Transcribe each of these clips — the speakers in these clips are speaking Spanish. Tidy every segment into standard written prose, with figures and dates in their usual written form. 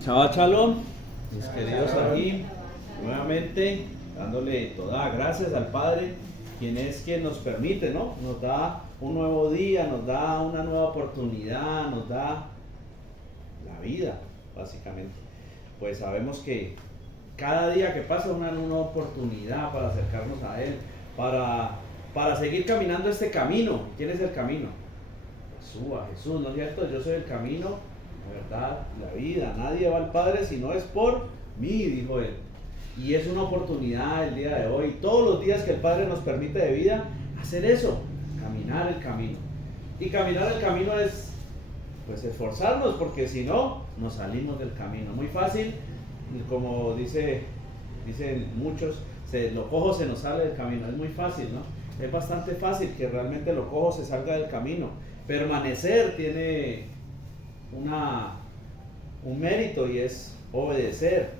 Shabbat Shalom, mis queridos aquí, nuevamente dándole todas gracias al Padre, quien nos permite, ¿no? Nos da un nuevo día, nos da una nueva oportunidad, nos da la vida, básicamente. Pues sabemos que cada día que pasa es una nueva oportunidad para acercarnos a Él, para seguir caminando este camino. ¿Quién es el camino? Jesús, ¿no es cierto? Yo soy el camino, la verdad, la vida. Nadie va al Padre si no es por mí, dijo Él. Y es una oportunidad el día de hoy, todos los días que el Padre nos permite de vida, hacer eso, caminar el camino. Y caminar el camino es, pues, esforzarnos, porque si no, nos salimos del camino. Muy fácil, como dicen muchos, lo cojo se nos sale del camino. Es muy fácil, ¿no? Es bastante fácil que realmente lo cojo se salga del camino. Permanecer tiene un mérito y es obedecer.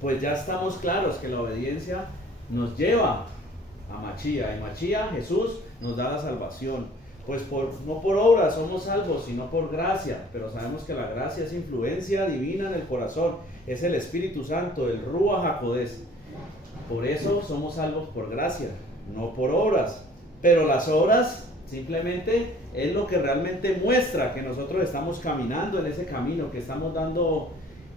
Pues ya estamos claros que la obediencia nos lleva a Mashiach, y Mashiach, Jesús, nos da la salvación. Pues no por obras somos salvos, sino por gracia. Pero sabemos que la gracia es influencia divina en el corazón, es el Espíritu Santo, el Ruach HaKodesh. Por eso somos salvos por gracia, no por obras. Pero las obras simplemente es lo que realmente muestra que nosotros estamos caminando en ese camino, que estamos dando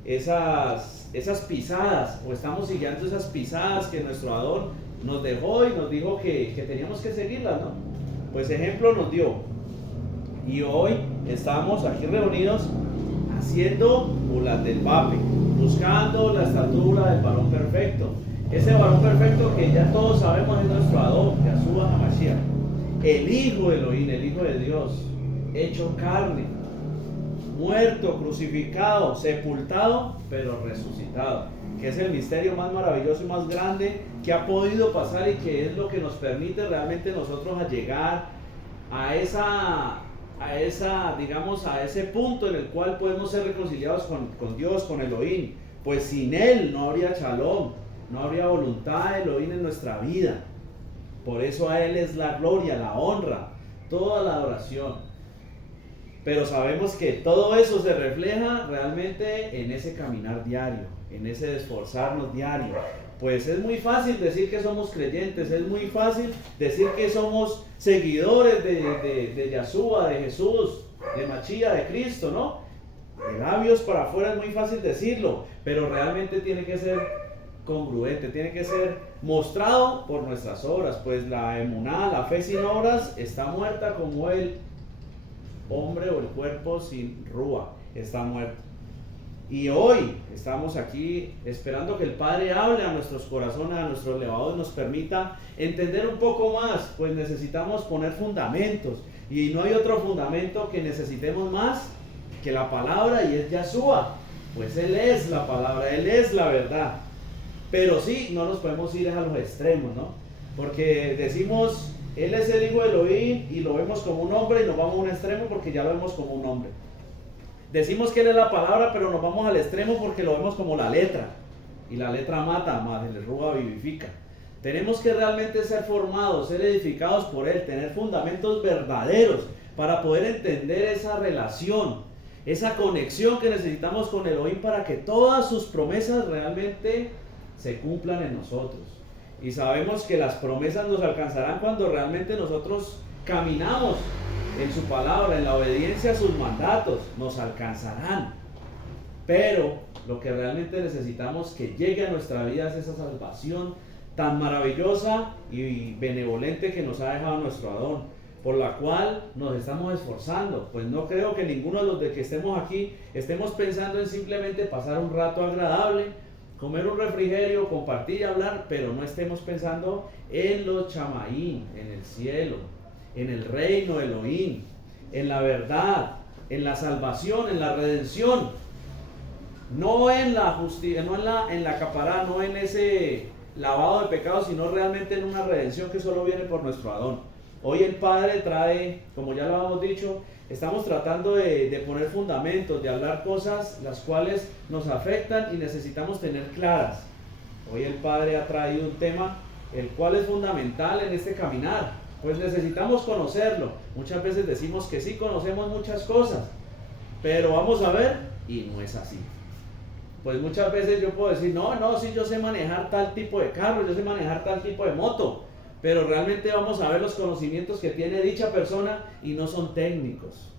esas pisadas, o estamos siguiendo esas pisadas que nuestro Adón nos dejó y nos dijo que teníamos que seguirlas, ¿no? Pues ejemplo nos dio. Y hoy estamos aquí reunidos haciendo Ulat del Vape, buscando la estatura del varón perfecto. Ese varón perfecto que ya todos sabemos es nuestro Adón, Yahshua HaMashiach, el Hijo de Elohim, el Hijo de Dios, hecho carne, muerto, crucificado, sepultado, pero resucitado, que es el misterio más maravilloso y más grande que ha podido pasar y que es lo que nos permite realmente nosotros a llegar a ese punto en el cual podemos ser reconciliados con Dios, con Elohim. Pues sin Él no habría Shalom, no habría voluntad de Elohim en nuestra vida. Por eso a Él es la gloria, la honra, toda la adoración. Pero sabemos que todo eso se refleja realmente en ese caminar diario, en ese esforzarnos diario. Pues es muy fácil decir que somos creyentes, es muy fácil decir que somos seguidores de Yahshua, de Jesús, de Mashiach, de Cristo, ¿no? De labios para afuera es muy fácil decirlo, pero realmente tiene que ser congruente, tiene que ser mostrado por nuestras obras. Pues la emuná, la fe sin obras, está muerta como el hombre o el cuerpo sin rúa, está muerto. Y hoy estamos aquí esperando que el Padre hable a nuestros corazones, a nuestros levados, nos permita entender un poco más. Pues necesitamos poner fundamentos, y no hay otro fundamento que necesitemos más que la palabra, y es Yahshua. Pues Él es la palabra, Él es la verdad. Pero sí, no nos podemos ir a los extremos, ¿no? Porque decimos, Él es el Hijo de Elohim y lo vemos como un hombre y nos vamos a un extremo porque ya lo vemos como un hombre. Decimos que Él es la palabra, pero nos vamos al extremo porque lo vemos como la letra. Y la letra mata, más el Ruach vivifica. Tenemos que realmente ser formados, ser edificados por Él, tener fundamentos verdaderos para poder entender esa relación, esa conexión que necesitamos con Elohim para que todas sus promesas realmente se cumplan en nosotros. Y sabemos que las promesas nos alcanzarán cuando realmente nosotros caminamos en su palabra, en la obediencia a sus mandatos, nos alcanzarán. Pero lo que realmente necesitamos que llegue a nuestra vida es esa salvación tan maravillosa y benevolente que nos ha dejado nuestro Adón, por la cual nos estamos esforzando. Pues no creo que ninguno de los de que estemos aquí estemos pensando en simplemente pasar un rato agradable, comer un refrigerio, compartir y hablar, pero no estemos pensando en los chamaín, en el cielo, en el reino de Elohim, en la verdad, en la salvación, en la redención, no en la justicia, no en la capará, no en ese lavado de pecados, sino realmente en una redención que solo viene por nuestro Adón. Hoy el Padre trae, como ya lo hemos dicho, estamos tratando de poner fundamentos, de hablar cosas las cuales nos afectan y necesitamos tener claras. Hoy el Padre ha traído un tema el cual es fundamental en este caminar, pues necesitamos conocerlo. Muchas veces decimos que sí conocemos muchas cosas, pero vamos a ver y no es así. pues muchas veces yo puedo decir, no, sí, yo sé manejar tal tipo de carro, yo sé manejar tal tipo de moto, pero realmente vamos a ver los conocimientos que tiene dicha persona y no son técnicos.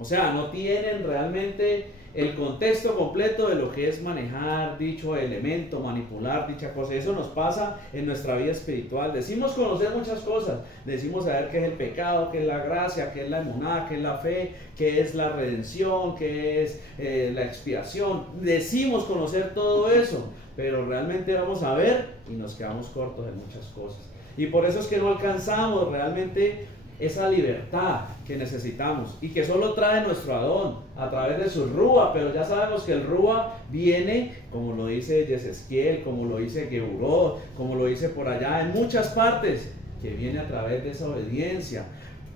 O sea, no tienen realmente el contexto completo de lo que es manejar dicho elemento, manipular dicha cosa. Eso nos pasa en nuestra vida espiritual. Decimos conocer muchas cosas, decimos saber qué es el pecado, qué es la gracia, qué es la emuná, qué es la fe, qué es la redención, qué es la expiación. Decimos conocer todo eso, pero realmente vamos a ver y nos quedamos cortos en muchas cosas. Y por eso es que no alcanzamos realmente esa libertad que necesitamos y que solo trae nuestro Adón a través de su Rúa, pero ya sabemos que el Rúa viene, como lo dice Yesesquiel, como lo dice Geburot, como lo dice por allá en muchas partes, que viene a través de esa obediencia,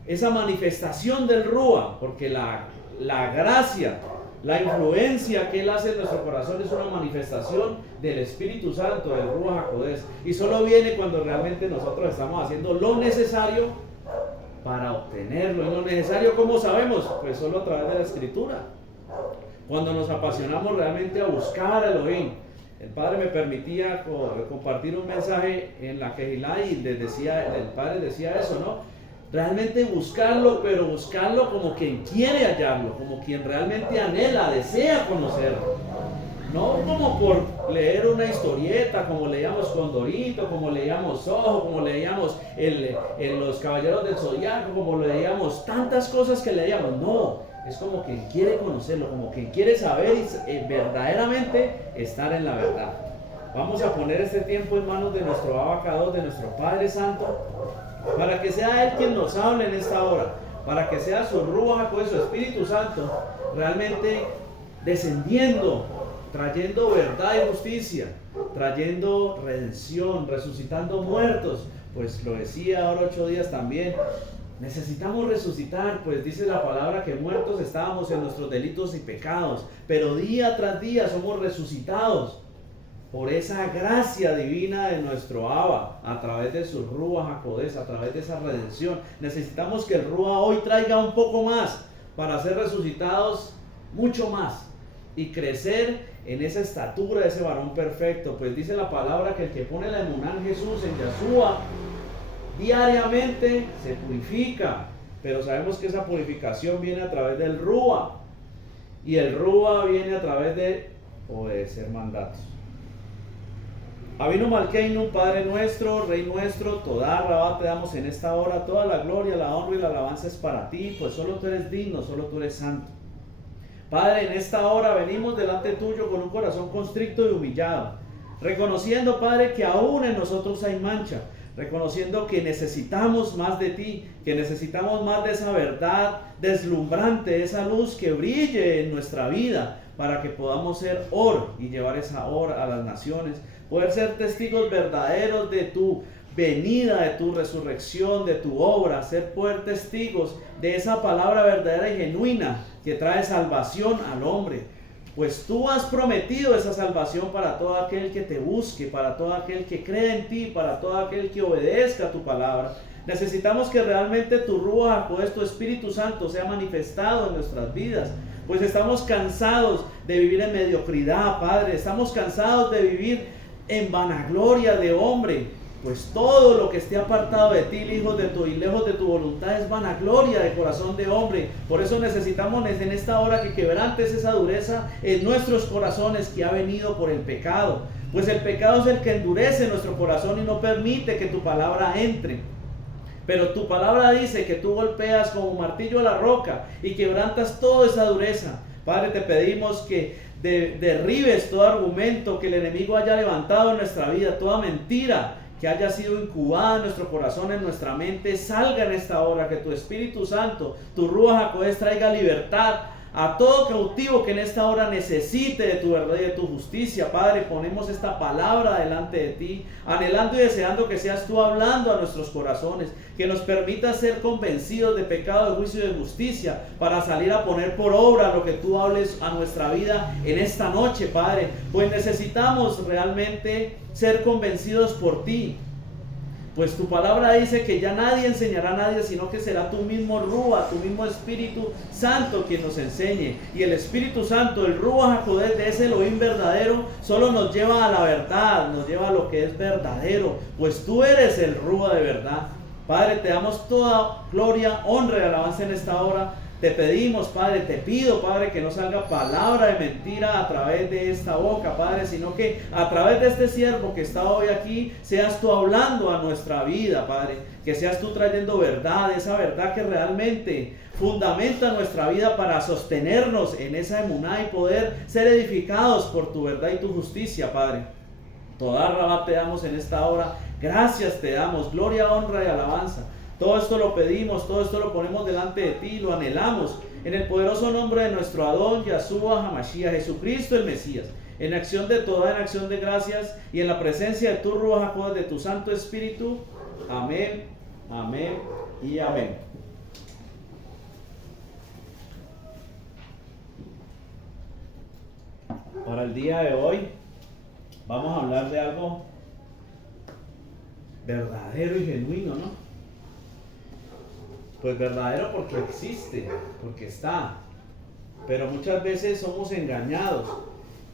esa manifestación del Rúa, porque la gracia, la influencia que Él hace en nuestro corazón es una manifestación del Espíritu Santo, del Ruach HaKodesh, y solo viene cuando realmente nosotros estamos haciendo lo necesario para obtenerlo. Y lo necesario, ¿cómo sabemos? Pues solo a través de la Escritura. Cuando nos apasionamos realmente a buscar a Elohim. El Padre me permitía compartir un mensaje en la Kehilá y el Padre decía eso, ¿no? Realmente buscarlo, pero buscarlo como quien quiere hallarlo, como quien realmente anhela, desea conocerlo. No como por leer una historieta, como leíamos Condorito, como leíamos Ojo, como leíamos Los Caballeros del Zodiaco, como leíamos tantas cosas que leíamos. No, es como quien quiere conocerlo, como quien quiere saber y verdaderamente estar en la verdad. Vamos a poner este tiempo en manos de nuestro Abacados, de nuestro Padre Santo, para que sea Él quien nos hable en esta hora, para que sea su Ruach HaKodesh, su Espíritu Santo, realmente descendiendo, trayendo verdad y justicia, trayendo redención, resucitando muertos. Pues lo decía ahora 8 días también, necesitamos resucitar, pues dice la palabra que muertos estábamos en nuestros delitos y pecados, pero día tras día somos resucitados por esa gracia divina de nuestro Abba, a través de su Ruach HaKodesh, a través de esa redención. Necesitamos que el Ruach hoy traiga un poco más, para ser resucitados mucho más, y crecer en esa estatura de ese varón perfecto. Pues dice la palabra que el que pone la emuná en Jesús, en Yahshua, diariamente se purifica, pero sabemos que esa purificación viene a través del Ruach, y el Ruach viene a través de obedecer mandatos. Avinu Malkeinu, Padre nuestro, Rey nuestro, toda Rabá te damos en esta hora, toda la gloria, la honra y la alabanza es para ti, pues solo tú eres digno, solo tú eres santo. Padre, en esta hora venimos delante tuyo con un corazón constricto y humillado, reconociendo, Padre, que aún en nosotros hay mancha, reconociendo que necesitamos más de ti, que necesitamos más de esa verdad deslumbrante, esa luz que brille en nuestra vida, para que podamos ser Or y llevar esa Or a las naciones, poder ser testigos verdaderos de tu venida, de tu resurrección, de tu obra, poder testigos de esa palabra verdadera y genuina que trae salvación al hombre. Pues tú has prometido esa salvación para todo aquel que te busque, para todo aquel que cree en ti, para todo aquel que obedezca a tu palabra. Necesitamos que realmente tu Ruach HaKodesh, tu Espíritu Santo, sea manifestado en nuestras vidas. Pues estamos cansados de vivir en mediocridad, Padre. Estamos cansados de vivir en vanagloria de hombre. Pues todo lo que esté apartado de ti, lejos de tu voluntad, es vanagloria de corazón de hombre. Por eso necesitamos en esta hora que quebrantes esa dureza en nuestros corazones que ha venido por el pecado. Pues el pecado es el que endurece nuestro corazón y no permite que tu palabra entre. Pero tu palabra dice que tú golpeas como martillo a la roca y quebrantas toda esa dureza. Padre, te pedimos que derribes todo argumento que el enemigo haya levantado en nuestra vida, toda mentira que haya sido incubada en nuestro corazón, en nuestra mente, salga en esta hora, que tu Espíritu Santo, tu Ruach HaKodesh traiga libertad a todo cautivo que en esta hora necesite de tu verdad y de tu justicia. Padre, ponemos esta palabra delante de ti, anhelando y deseando que seas tú hablando a nuestros corazones, que nos permitas ser convencidos de pecado, de juicio y de justicia, para salir a poner por obra lo que tú hables a nuestra vida en esta noche, Padre. Pues necesitamos realmente ser convencidos por ti. Pues tu palabra dice que ya nadie enseñará a nadie, sino que será tu mismo Rúa, tu mismo Espíritu Santo quien nos enseñe. Y el Espíritu Santo, el Rúa HaKodesh de ese Elohim verdadero, solo nos lleva a la verdad, nos lleva a lo que es verdadero. Pues tú eres el Rúa de verdad. Padre, te damos toda gloria, honra y alabanza en esta hora. Te pedimos, Padre, te pido, Padre, que no salga palabra de mentira a través de esta boca, Padre, sino que a través de este siervo que está hoy aquí, seas tú hablando a nuestra vida, Padre, que seas tú trayendo verdad, esa verdad que realmente fundamenta nuestra vida para sostenernos en esa emuná y poder ser edificados por tu verdad y tu justicia, Padre. Toda rabá te damos en esta hora, gracias te damos, gloria, honra y alabanza. Todo esto lo pedimos, todo esto lo ponemos delante de ti, lo anhelamos, en el poderoso nombre de nuestro Adón, Yahshua HaMashiach, Jesucristo el Mesías, en acción de toda, en acción de gracias, y en la presencia de tu Ruach HaKodesh, de tu Santo Espíritu. Amén, amén y amén. Para el día de hoy, vamos a hablar de algo verdadero y genuino, ¿no? Pues verdadero porque existe, porque está. Pero muchas veces somos engañados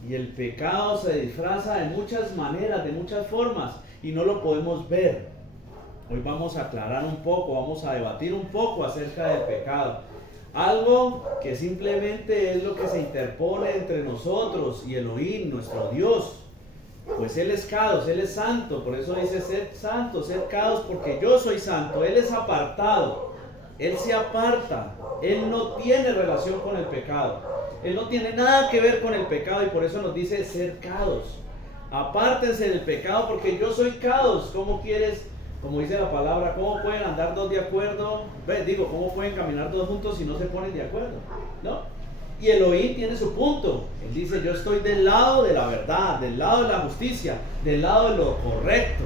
y el pecado se disfraza de muchas maneras, de muchas formas y no lo podemos ver. Hoy vamos a aclarar un poco, vamos a debatir un poco acerca del pecado. Algo que simplemente es lo que se interpone entre nosotros y Elohim, nuestro Dios. Pues Él es Kadosh, Él es santo, por eso dice sed santos, sed Kadosh, porque yo soy santo. Él es apartado. Él se aparta, Él no tiene relación con el pecado, Él no tiene nada que ver con el pecado y por eso nos dice ser Kadosh. Apártense del pecado porque yo soy Kadosh. ¿Cómo quieres, como dice la palabra, cómo pueden andar dos de acuerdo? ¿Cómo pueden caminar dos juntos si no se ponen de acuerdo? ¿No? Y Elohim tiene su punto. Él dice, yo estoy del lado de la verdad, del lado de la justicia, del lado de lo correcto.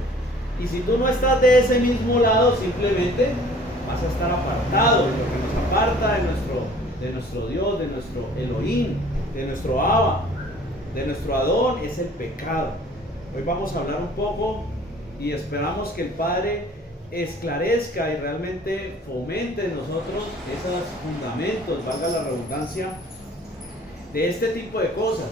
Y si tú no estás de ese mismo lado, simplemente vas a estar apartado de lo que nos aparta de nuestro Dios, de nuestro Elohim, de nuestro Abba, de nuestro Adón, es el pecado. Hoy vamos a hablar un poco y esperamos que el Padre esclarezca y realmente fomente en nosotros esos fundamentos, valga la redundancia, de este tipo de cosas.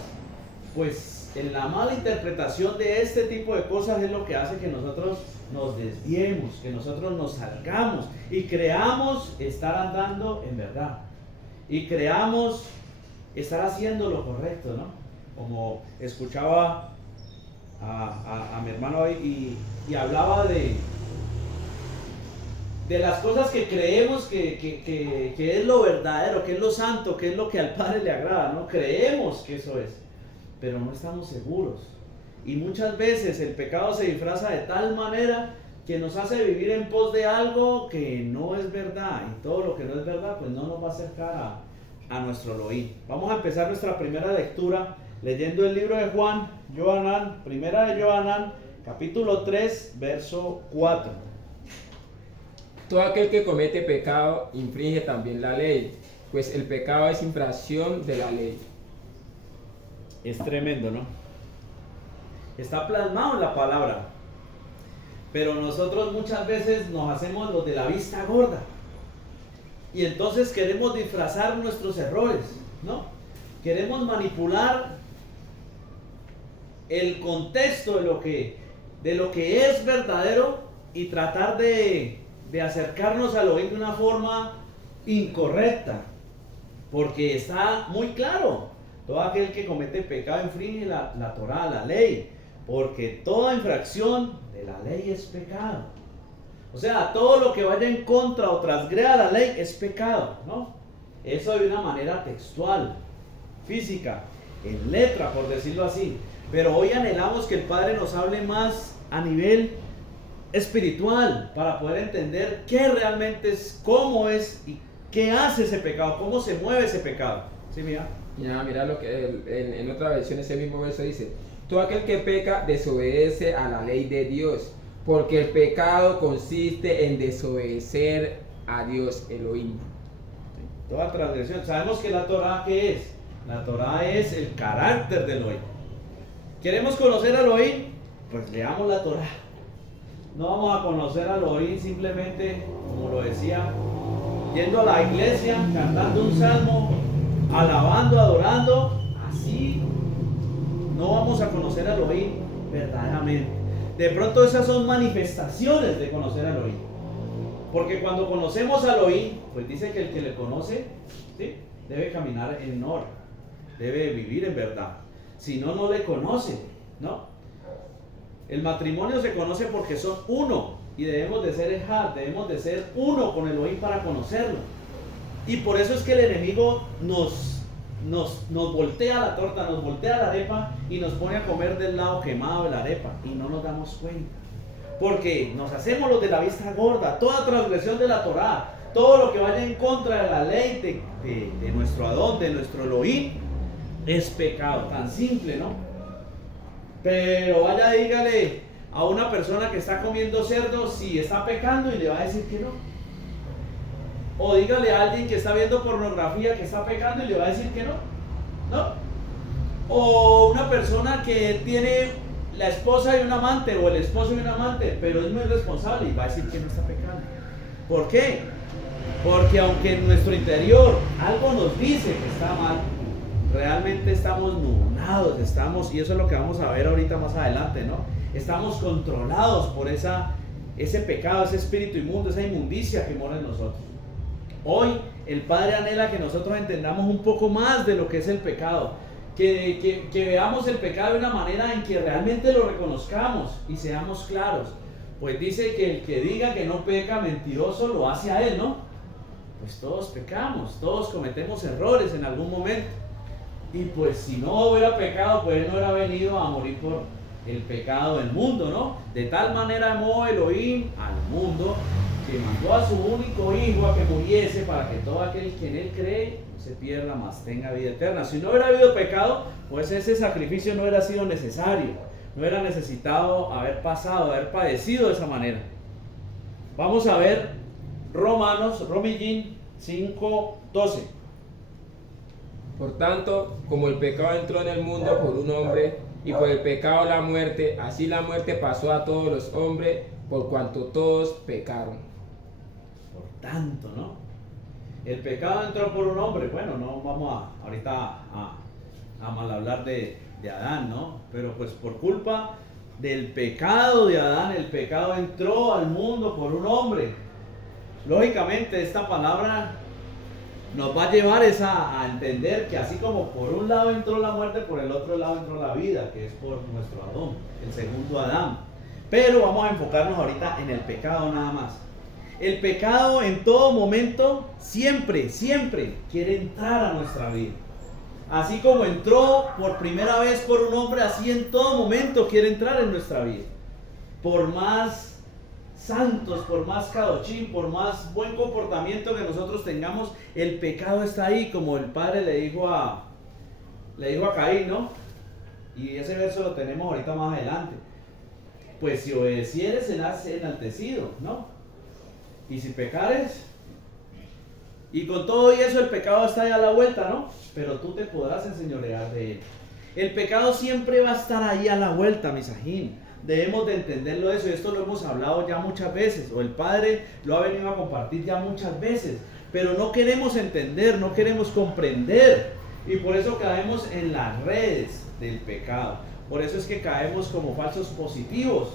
Pues en la mala interpretación de este tipo de cosas es lo que hace que nosotros nos desviemos, que nosotros nos salgamos y creamos estar andando en verdad y creamos estar haciendo lo correcto, ¿no? Como escuchaba a mi hermano hoy y hablaba de las cosas que creemos que es lo verdadero, que es lo santo, que es lo que al Padre le agrada, ¿no? Creemos que eso es, pero no estamos seguros. Y muchas veces el pecado se disfraza de tal manera que nos hace vivir en pos de algo que no es verdad. Y todo lo que no es verdad, pues no nos va a acercar a nuestro Elohim. Vamos a empezar nuestra primera lectura leyendo el libro de Juan, Yohanan, primera de Yohanan, capítulo 3, verso 4. Todo aquel que comete pecado infringe también la ley, pues el pecado es infracción de la ley. Es tremendo, ¿no? Está plasmado en la palabra, pero nosotros muchas veces nos hacemos los de la vista gorda y entonces queremos disfrazar nuestros errores, ¿no? Queremos manipular el contexto de lo que es verdadero y tratar de acercarnos a lo de una forma incorrecta, porque está muy claro, todo aquel que comete pecado infringe la Torá, la ley, porque toda infracción de la ley es pecado. O sea, todo lo que vaya en contra o transgreda la ley es pecado, ¿no? Eso de una manera textual, física, en letra, por decirlo así. Pero hoy anhelamos que el Padre nos hable más a nivel espiritual para poder entender qué realmente es, cómo es y qué hace ese pecado, cómo se mueve ese pecado. ¿Sí, mira? Mira lo que en otra versión ese mismo verso dice: todo aquel que peca desobedece a la ley de Dios, porque el pecado consiste en desobedecer a Dios Elohim. Toda transgresión. Sabemos que la Torá, ¿qué es? La Torá es el carácter de Elohim. ¿Queremos conocer a Elohim? Pues leamos la Torá. No vamos a conocer a Elohim simplemente, como lo decía, yendo a la iglesia, cantando un salmo, alabando, adorando. Así no vamos a conocer a Elohim verdaderamente. De pronto esas son manifestaciones de conocer a Elohim. Porque cuando conocemos a Elohim, pues dice que el que le conoce, ¿sí?, debe caminar en honor, debe vivir en verdad. Si no, no le conoce, ¿no? El matrimonio se conoce porque son uno y debemos de ser ejad, debemos de ser uno con Elohim para conocerlo. Y por eso es que el enemigo nos voltea la torta, nos voltea la arepa y nos pone a comer del lado quemado de la arepa y no nos damos cuenta. Porque nos hacemos los de la vista gorda, toda transgresión de la Torá, todo lo que vaya en contra de la ley de nuestro Adón, de nuestro Elohim, es pecado, tan simple, ¿no? Pero vaya, dígale a una persona que está comiendo cerdo si está pecando y le va a decir que no. O dígale a alguien que está viendo pornografía que está pecando y le va a decir que no. ¿No? O una persona que tiene la esposa y un amante o el esposo y un amante, pero es muy responsable y va a decir que no está pecando. ¿Por qué? Porque aunque en nuestro interior algo nos dice que está mal, realmente estamos nublados, y eso es lo que vamos a ver ahorita más adelante, ¿no? Estamos controlados por ese pecado, ese espíritu inmundo, esa inmundicia que mora en nosotros. Hoy el Padre anhela que nosotros entendamos un poco más de lo que es el pecado, que veamos el pecado de una manera en que realmente lo reconozcamos y seamos claros. Pues dice que el que diga que no peca, mentiroso lo hace a él, ¿no? Pues todos pecamos, todos cometemos errores en algún momento. Y pues si no hubiera pecado, pues él no hubiera venido a morir por el pecado del mundo, ¿no? De tal manera amó Elohim al mundo que mandó a su único hijo a que muriese para que todo aquel que en él cree no se pierda, mas tenga vida eterna. Si no hubiera habido pecado, pues ese sacrificio no hubiera sido necesario, no hubiera necesitado haber pasado, haber padecido de esa manera. Vamos a ver Romillín 5:12. Por tanto, como el pecado entró en el mundo por un hombre, y por el pecado la muerte, así la muerte pasó a todos los hombres, por cuanto todos pecaron. Por tanto, ¿no? El pecado entró por un hombre. Bueno, no vamos ahorita a mal hablar de Adán, ¿no? Pero pues por culpa del pecado de Adán, el pecado entró al mundo por un hombre. Lógicamente esta palabra nos va a llevar a entender que así como por un lado entró la muerte, por el otro lado entró la vida, que es por nuestro Adón, el segundo Adán. Pero vamos a enfocarnos ahorita en el pecado nada más. El pecado en todo momento, siempre quiere entrar a nuestra vida. Así como entró por primera vez por un hombre, así en todo momento quiere entrar en nuestra vida. Por más santos, por más kadoshim, por más buen comportamiento que nosotros tengamos, el pecado está ahí, como el padre le dijo a Caín, ¿no? Y ese verso lo tenemos ahorita más adelante. Pues si obedecieres serás enaltecido, ¿no? Y si pecares, y con todo y eso el pecado está ahí a la vuelta, ¿no? Pero tú te podrás enseñorear de él. El pecado siempre va a estar ahí a la vuelta, misajín. Debemos de entenderlo eso, y esto lo hemos hablado ya muchas veces, o el Padre lo ha venido a compartir ya muchas veces, pero no queremos entender, no queremos comprender, y por eso caemos en las redes del pecado. Por eso es que caemos como falsos positivos.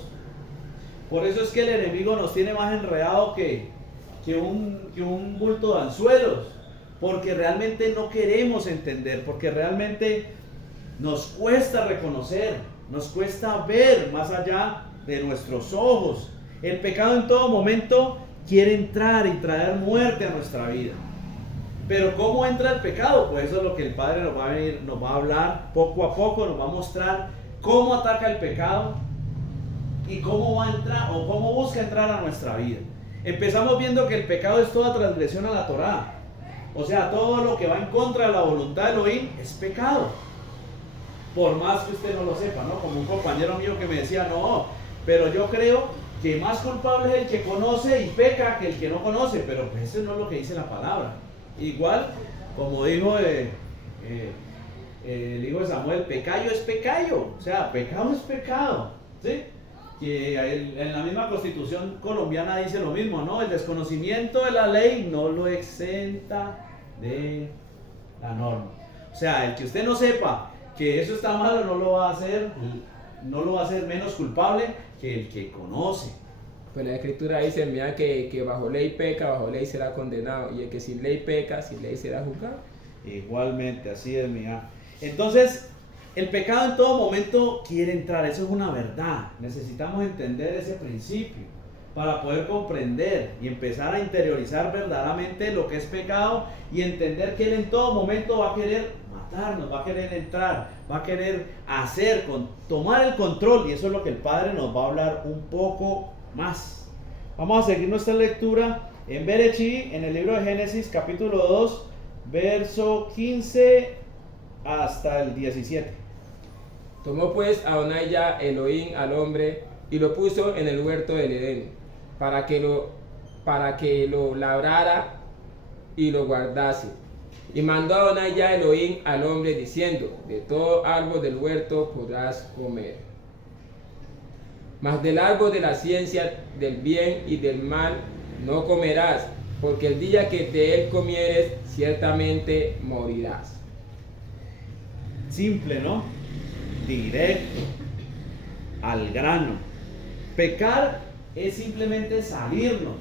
Por eso es que el enemigo nos tiene más enredado que un bulto de anzuelos, porque realmente no queremos entender, porque realmente nos cuesta reconocer, nos cuesta ver más allá de nuestros ojos. El pecado en todo momento quiere entrar y traer muerte a nuestra vida. Pero ¿cómo entra el pecado? Pues eso es lo que el Padre nos va a hablar poco a poco, nos va a mostrar cómo ataca el pecado y cómo va a entrar o cómo busca entrar a nuestra vida. Empezamos viendo que el pecado es toda transgresión a la Torá. O sea, todo lo que va en contra de la voluntad de Elohim es pecado. Por más que usted no lo sepa, ¿no? Como un compañero mío que me decía, no, pero yo creo que más culpable es el que conoce y peca que el que no conoce. Pero pues eso no es lo que dice la palabra. Igual, como dijo el hijo de Samuel, pecayo es pecayo. O sea, pecado es pecado, ¿sí? que en la misma Constitución colombiana dice lo mismo, ¿no? El desconocimiento de la ley no lo exenta de la norma. O sea, el que usted no sepa que eso está malo no lo va a hacer menos culpable que el que conoce. Pues la escritura dice, mira, que bajo ley peca, bajo ley será condenado, y el que sin ley peca, sin ley será juzgado. Igualmente, así es, mira. Entonces, el pecado en todo momento quiere entrar, eso es una verdad. Necesitamos entender ese principio para poder comprender y empezar a interiorizar verdaderamente lo que es pecado y entender que Él en todo momento va a querer matarnos, va a querer entrar, va a querer tomar el control, y eso es lo que el Padre nos va a hablar un poco más. Vamos a seguir nuestra lectura en Berechí, en el libro de Génesis, capítulo 2, verso 15 hasta el 17. Tomó pues Adonai ya Elohim al hombre y lo puso en el huerto del Edén para que lo labrara y lo guardase. Y mandó Adonai ya Elohim al hombre diciendo, de todo árbol del huerto podrás comer, mas del árbol de la ciencia del bien y del mal no comerás, porque el día que de él comieres ciertamente morirás. Simple, ¿no? Directo, al grano. Pecar es simplemente salirnos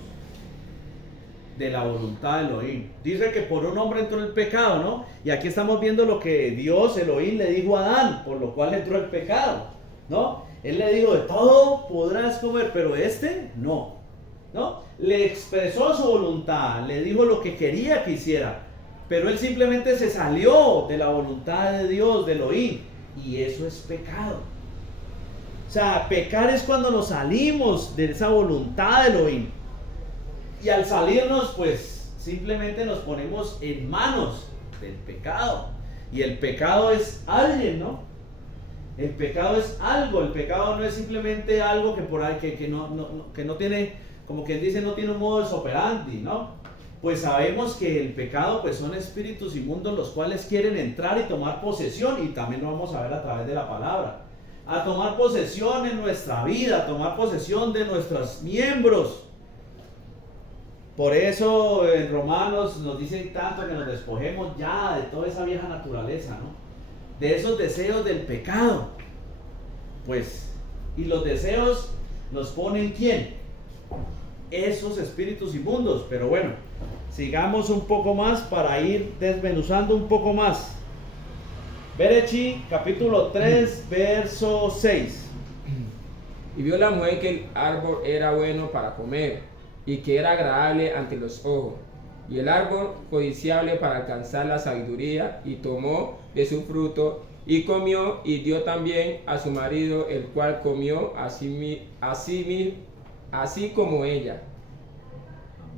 de la voluntad de Elohim. Dice que por un hombre entró el pecado, ¿no? Y aquí estamos viendo lo que Dios, Elohim, le dijo a Adán, por lo cual entró el pecado, ¿no? Él le dijo, de todo podrás comer, pero no, ¿no? Le expresó su voluntad, le dijo lo que quería que hiciera, pero él simplemente se salió de la voluntad de Dios, de Elohim, y eso es pecado. O sea, pecar es cuando nos salimos de esa voluntad de Elohim. Y al salirnos, pues, simplemente nos ponemos en manos del pecado. Y el pecado es alguien, ¿no? El pecado es algo. El pecado no es simplemente algo que por ahí, que no tiene, como quien dice, no tiene un modus operandi, ¿no? Pues sabemos que el pecado, pues, son espíritus inmundos los cuales quieren entrar y tomar posesión. Y también lo vamos a ver a través de la palabra. A tomar posesión en nuestra vida, a tomar posesión de nuestros miembros. Por eso en Romanos nos dicen tanto que nos despojemos ya de toda esa vieja naturaleza, ¿no? De esos deseos del pecado. Pues, y los deseos los ponen ¿quién? Esos espíritus inmundos. Pero bueno, sigamos un poco más para ir desmenuzando un poco más. Berechí, capítulo 3, verso 6. Y vio la mujer que el árbol era bueno para comer, y que era agradable ante los ojos, y el árbol codiciable para alcanzar la sabiduría, y tomó de su fruto, y comió, y dio también a su marido, el cual comió así como ella.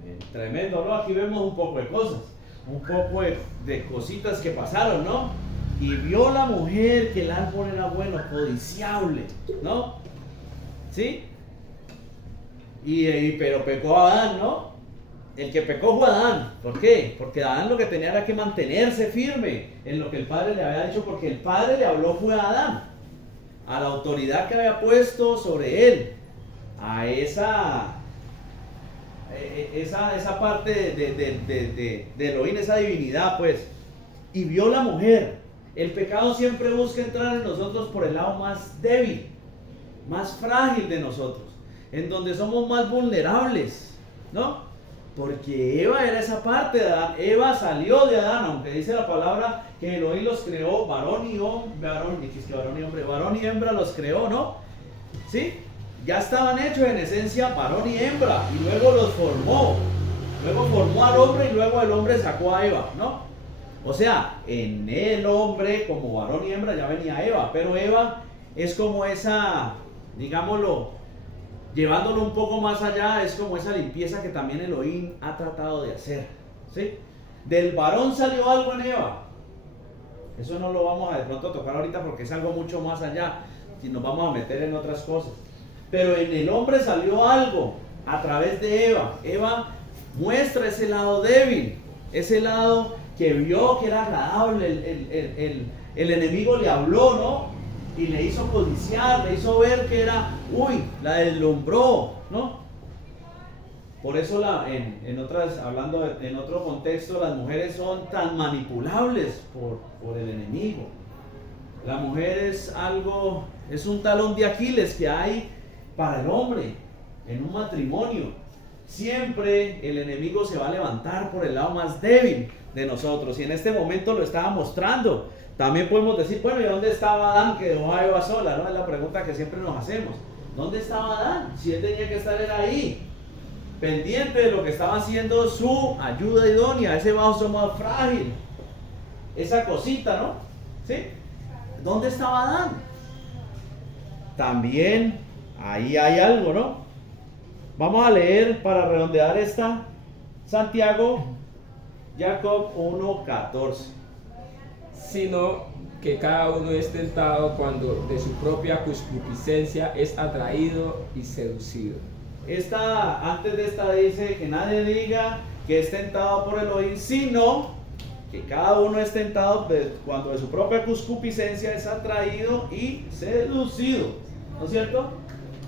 Amén. Tremendo, ¿no? Aquí vemos un poco de cosas, un poco de cositas que pasaron, ¿no? Y vio la mujer que el árbol era bueno, codiciable, ¿no? ¿Sí? Pero pecó Adán, ¿no? El que pecó fue Adán. ¿Por qué? Porque Adán lo que tenía era que mantenerse firme en lo que el Padre le había dicho, porque el Padre le habló fue a Adán, a la autoridad que había puesto sobre él, a esa parte de Elohim, esa divinidad, pues. Y vio la mujer. El pecado siempre busca entrar en nosotros por el lado más débil, más frágil de nosotros, en donde somos más vulnerables, ¿no? Porque Eva era esa parte de Adán. Eva salió de Adán, aunque dice la palabra que Elohim los creó, varón y hembra los creó, ¿no? ¿Sí? Ya estaban hechos en esencia varón y hembra, y luego los formó. Luego formó al hombre y luego el hombre sacó a Eva, ¿no? O sea, en el hombre como varón y hembra ya venía Eva, pero Eva es como esa, digámoslo, llevándolo un poco más allá, es como esa limpieza que también Elohim ha tratado de hacer, ¿sí? Del varón salió algo en Eva. Eso no lo vamos a de pronto tocar ahorita porque es algo mucho más allá, y nos vamos a meter en otras cosas. Pero en el hombre salió algo a través de Eva. Eva muestra ese lado débil, ese lado que vio que era agradable. El enemigo le habló, ¿no? y le hizo codiciar, le hizo ver que era, la deslumbró, ¿no? Por eso en otro contexto, las mujeres son tan manipulables por el enemigo. La mujer es un talón de Aquiles que hay para el hombre en un matrimonio. Siempre el enemigo se va a levantar por el lado más débil de nosotros, y en este momento lo estaba mostrando. También podemos decir, bueno, ¿y dónde estaba Adán que dejó a Eva sola? ¿No? Es la pregunta que siempre nos hacemos. ¿Dónde estaba Adán? Si él tenía que estar era ahí, pendiente de lo que estaba haciendo su ayuda idónea, ese vaso más frágil, esa cosita, ¿no? ¿Sí? ¿Dónde estaba Adán? También ahí hay algo, ¿no? Vamos a leer para redondear esta, Jacob 1:14. Sino que cada uno es tentado cuando de su propia concupiscencia es atraído y seducido. Antes de esta dice que nadie diga que es tentado por Elohim, sino que cada uno es tentado cuando de su propia concupiscencia es atraído y seducido, ¿no es cierto?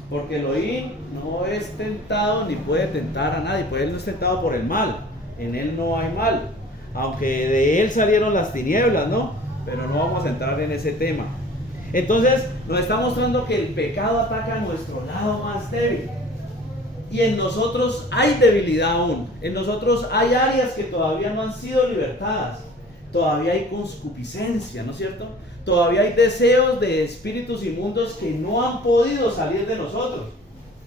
Porque Elohim no es tentado ni puede tentar a nadie, pues él no es tentado por el mal, en él no hay mal, aunque de él salieron las tinieblas, ¿no? Pero no vamos a entrar en ese tema. Entonces nos está mostrando que el pecado ataca a nuestro lado más débil. Y en nosotros hay debilidad aún. En nosotros hay áreas que todavía no han sido libertadas. Todavía hay concupiscencia, ¿no es cierto? Todavía hay deseos de espíritus inmundos que no han podido salir de nosotros.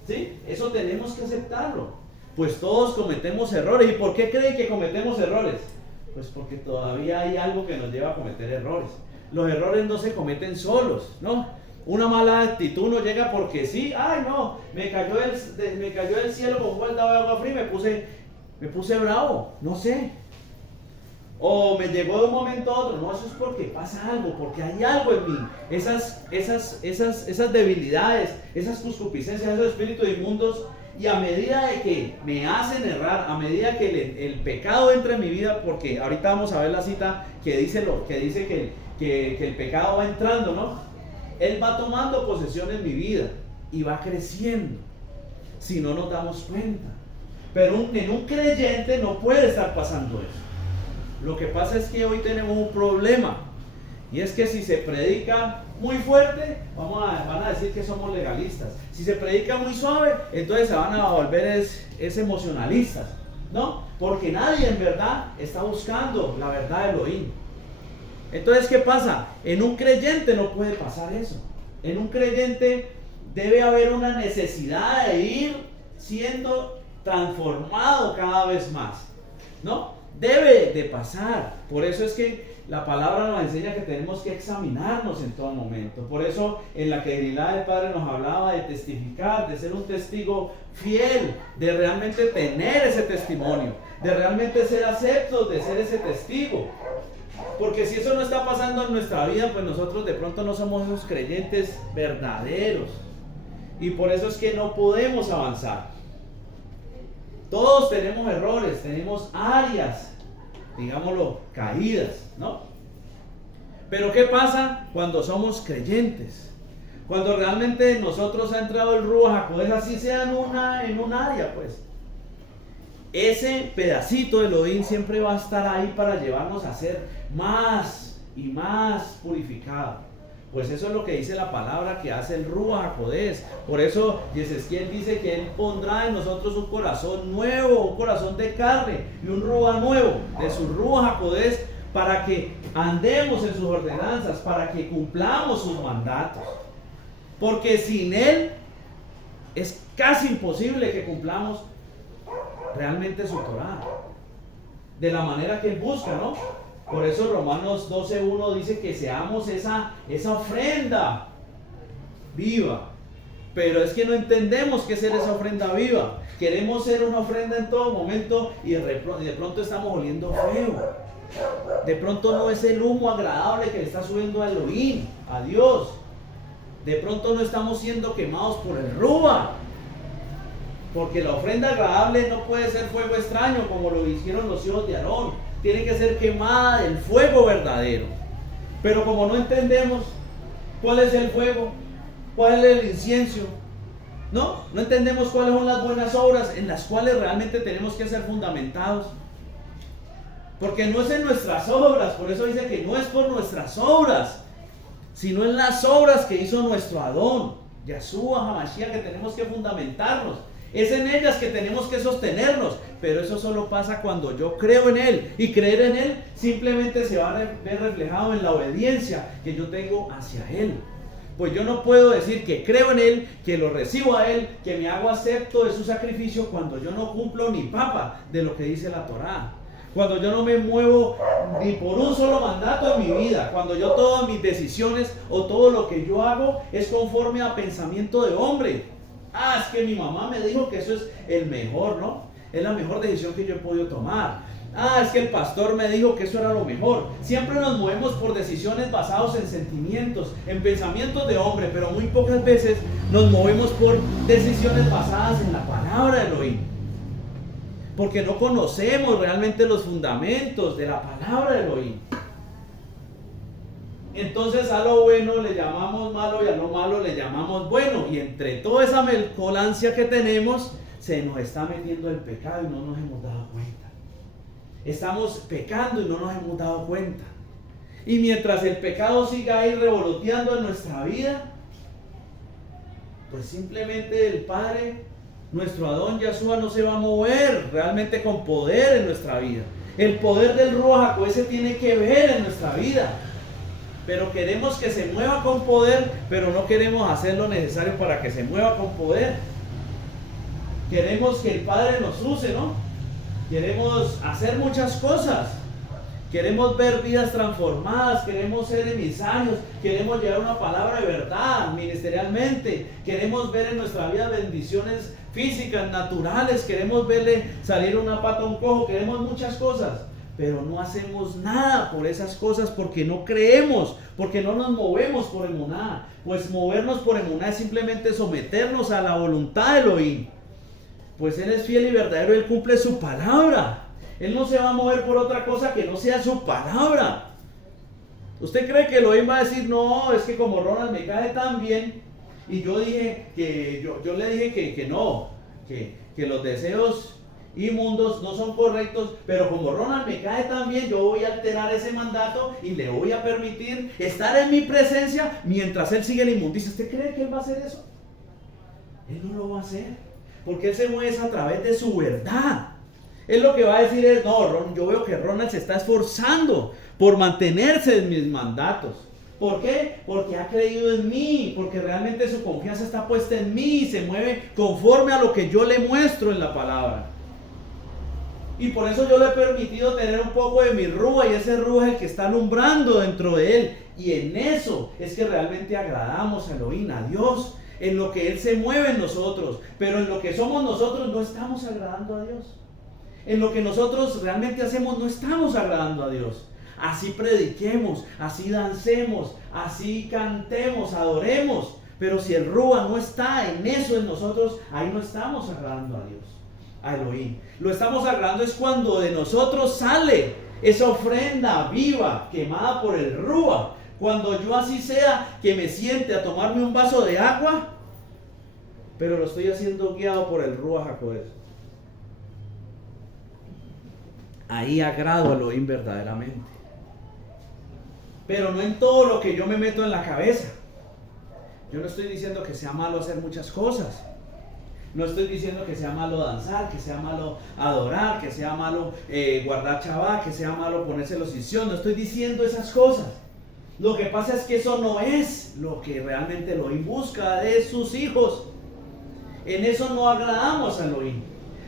¿Sí? Eso tenemos que aceptarlo. Pues todos cometemos errores. ¿Y por qué creen que cometemos errores? Pues porque todavía hay algo que nos lleva a cometer errores. Los errores no se cometen solos, ¿no? Una mala actitud no llega porque sí. Ay, no, me cayó del cielo con un baldado de agua fría y me puse bravo, no sé. O me llegó de un momento a otro. No, eso es porque pasa algo, porque hay algo en mí. Esas debilidades, esas concupiscencias, esos espíritus inmundos. Y a medida de que me hacen errar, a medida que el pecado entra en mi vida, porque ahorita vamos a ver la cita que dice que el pecado va entrando, ¿no? Él va tomando posesión en mi vida y va creciendo, si no nos damos cuenta. Pero en un creyente no puede estar pasando eso. Lo que pasa es que hoy tenemos un problema, y es que si se predica muy fuerte, van a decir que somos legalistas. Si se predica muy suave, entonces se van a volver emocionalistas, ¿no? Porque nadie en verdad está buscando la verdad de Elohim. Entonces, ¿qué pasa? En un creyente no puede pasar eso. En un creyente debe haber una necesidad de ir siendo transformado cada vez más, ¿no? Debe de pasar. Por eso es que la palabra nos enseña que tenemos que examinarnos en todo momento. Por eso en la Kehilá del Padre nos hablaba de testificar, de ser un testigo fiel, de realmente tener ese testimonio, de realmente ser aceptos de ser ese testigo. Porque si eso no está pasando en nuestra vida, pues nosotros de pronto no somos esos creyentes verdaderos. Y por eso es que no podemos avanzar. Todos tenemos errores, tenemos áreas, digámoslo, caídas, ¿no? Pero ¿qué pasa cuando somos creyentes? Cuando realmente en nosotros ha entrado el Ruach HaKodesh, así sea en un área, pues. Ese pedacito de Elohim siempre va a estar ahí para llevarnos a ser más y más purificados. Pues eso es lo que dice la palabra que hace el Ruach HaKodesh. Por eso Yesesquiel dice que Él pondrá en nosotros un corazón nuevo, un corazón de carne y un Ruach nuevo, de su Ruach HaKodesh, para que andemos en sus ordenanzas, para que cumplamos sus mandatos. Porque sin Él es casi imposible que cumplamos realmente su Torah de la manera que Él busca, ¿no? Por eso Romanos 12:1 dice que seamos esa ofrenda viva. Pero es que no entendemos qué es ser esa ofrenda viva. Queremos ser una ofrenda en todo momento y de pronto estamos oliendo feo. De pronto no es el humo agradable que le está subiendo a Elohim, a Dios. De pronto no estamos siendo quemados por el Ruach. Porque la ofrenda agradable no puede ser fuego extraño como lo hicieron los hijos de Aarón. Tiene que ser quemada del fuego verdadero. Pero como no entendemos, ¿Cuál es el fuego? ¿Cuál es el incienso? No entendemos cuáles son las buenas obras en las cuales realmente tenemos que ser fundamentados. Porque no es en nuestras obras, por eso dice que no es por nuestras obras, sino en las obras que hizo nuestro Adón, Yeshua HaMashiach, que tenemos que fundamentarnos. Es en ellas que tenemos que sostenernos, pero eso solo pasa cuando yo creo en Él, y creer en Él simplemente se va a ver reflejado en la obediencia que yo tengo hacia Él. Pues yo no puedo decir que creo en Él, que lo recibo a Él, que me hago acepto de su sacrificio cuando yo no cumplo ni papa de lo que dice la Torá. Cuando yo no me muevo ni por un solo mandato en mi vida, cuando yo todas mis decisiones o todo lo que yo hago es conforme a pensamiento de hombre. Es que mi mamá me dijo que eso es el mejor, ¿no? Es la mejor decisión que yo he podido tomar. Es que el pastor me dijo que eso era lo mejor. Siempre nos movemos por decisiones basadas en sentimientos, en pensamientos de hombre, pero muy pocas veces nos movemos por decisiones basadas en la palabra de Elohim. Porque no conocemos realmente los fundamentos de la palabra de Elohim. Entonces a lo bueno le llamamos malo y a lo malo le llamamos bueno. Y entre toda esa mezcolancia que tenemos, se nos está metiendo el pecado y no nos hemos dado cuenta. Estamos pecando y no nos hemos dado cuenta. Y mientras el pecado siga ahí revoloteando en nuestra vida, pues simplemente el Padre, nuestro Adón Yeshua, no se va a mover realmente con poder en nuestra vida. El poder del Ruach HaKodesh tiene que ver en nuestra vida. Pero queremos que se mueva con poder, pero no queremos hacer lo necesario para que se mueva con poder. Queremos que el Padre nos use, ¿no? Queremos hacer muchas cosas. Queremos ver vidas transformadas, queremos ser emisarios, queremos llevar una palabra de verdad ministerialmente, queremos ver en nuestra vida bendiciones físicas, naturales, queremos verle salir una pata a un cojo, queremos muchas cosas, pero no hacemos nada por esas cosas porque no creemos, porque no nos movemos por emuná. Pues movernos por emuná es simplemente someternos a la voluntad de Elohim. Pues Él es fiel y verdadero, Él cumple su palabra. Él no se va a mover por otra cosa que no sea su palabra. ¿Usted cree que Elohim va a decir, no, es que como Ronald me cae tan bien, y yo dije que, yo le dije que no, que los deseos inmundos no son correctos, pero como Ronald me cae tan bien, yo voy a alterar ese mandato y le voy a permitir estar en mi presencia mientras él sigue la inmundicia? ¿Usted cree que él va a hacer eso? Él no lo va a hacer, porque él se mueve a través de su verdad. Él lo que va a decir es, no, yo veo que Ronald se está esforzando por mantenerse en mis mandatos. ¿Por qué? Porque ha creído en mí, porque realmente su confianza está puesta en mí y se mueve conforme a lo que yo le muestro en la palabra. Y por eso yo le he permitido tener un poco de mi rúa, y ese rúa es el que está alumbrando dentro de él. Y en eso es que realmente agradamos a Elohim, a Dios, en lo que Él se mueve en nosotros. Pero en lo que somos nosotros no estamos agradando a Dios. En lo que nosotros realmente hacemos no estamos agradando a Dios. Así prediquemos, así dancemos, así cantemos, adoremos, pero si el Rúa no está en eso en nosotros, ahí no estamos agradando a Dios, a Elohim. Lo estamos agradando es cuando de nosotros sale esa ofrenda viva, quemada por el Rúa. Cuando yo así sea, que me siente a tomarme un vaso de agua, pero lo estoy haciendo guiado por el Ruach HaKodesh. Ahí agrado a Elohim verdaderamente. Pero no en todo lo que yo me meto en la cabeza. Yo no estoy diciendo que sea malo hacer muchas cosas. No estoy diciendo que sea malo danzar, que sea malo adorar, que sea malo guardar Shabbat, que sea malo ponerse los isión. No estoy diciendo esas cosas. Lo que pasa es que eso no es lo que realmente Elohim busca de sus hijos. En eso no agradamos a Elohim.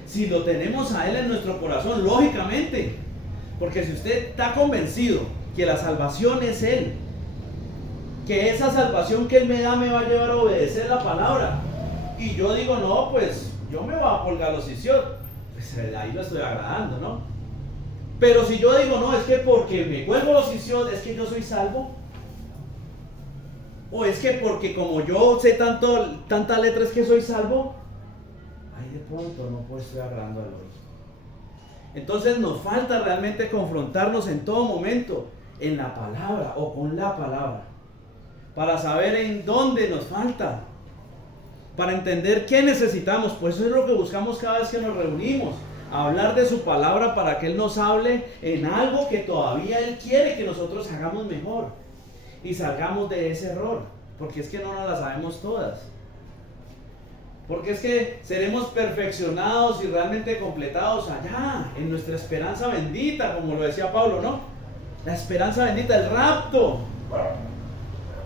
Si lo tenemos a Él en nuestro corazón, lógicamente. Porque si usted está convencido que la salvación es Él, que esa salvación que Él me da me va a llevar a obedecer la palabra, y yo digo, no, pues yo me voy a colgar los isión, pues ahí lo estoy agradando, ¿no? Pero si yo digo, no, es que porque me cuelgo los isión, es que yo soy salvo, o es que porque como yo sé tanta letra es que soy salvo, ahí de pronto no puedo estar agradando a Elohim. Entonces nos falta realmente confrontarnos en todo momento en la palabra o con la palabra. para saber en dónde nos falta, para entender qué necesitamos. Pues eso es lo que buscamos cada vez que nos reunimos, hablar de su palabra para que Él nos hable en algo que todavía Él quiere que nosotros hagamos mejor y salgamos de ese error, porque es que no nos la sabemos todas. Porque es que seremos perfeccionados y realmente completados allá, en nuestra esperanza bendita, como lo decía Pablo, ¿no? La esperanza bendita, el rapto,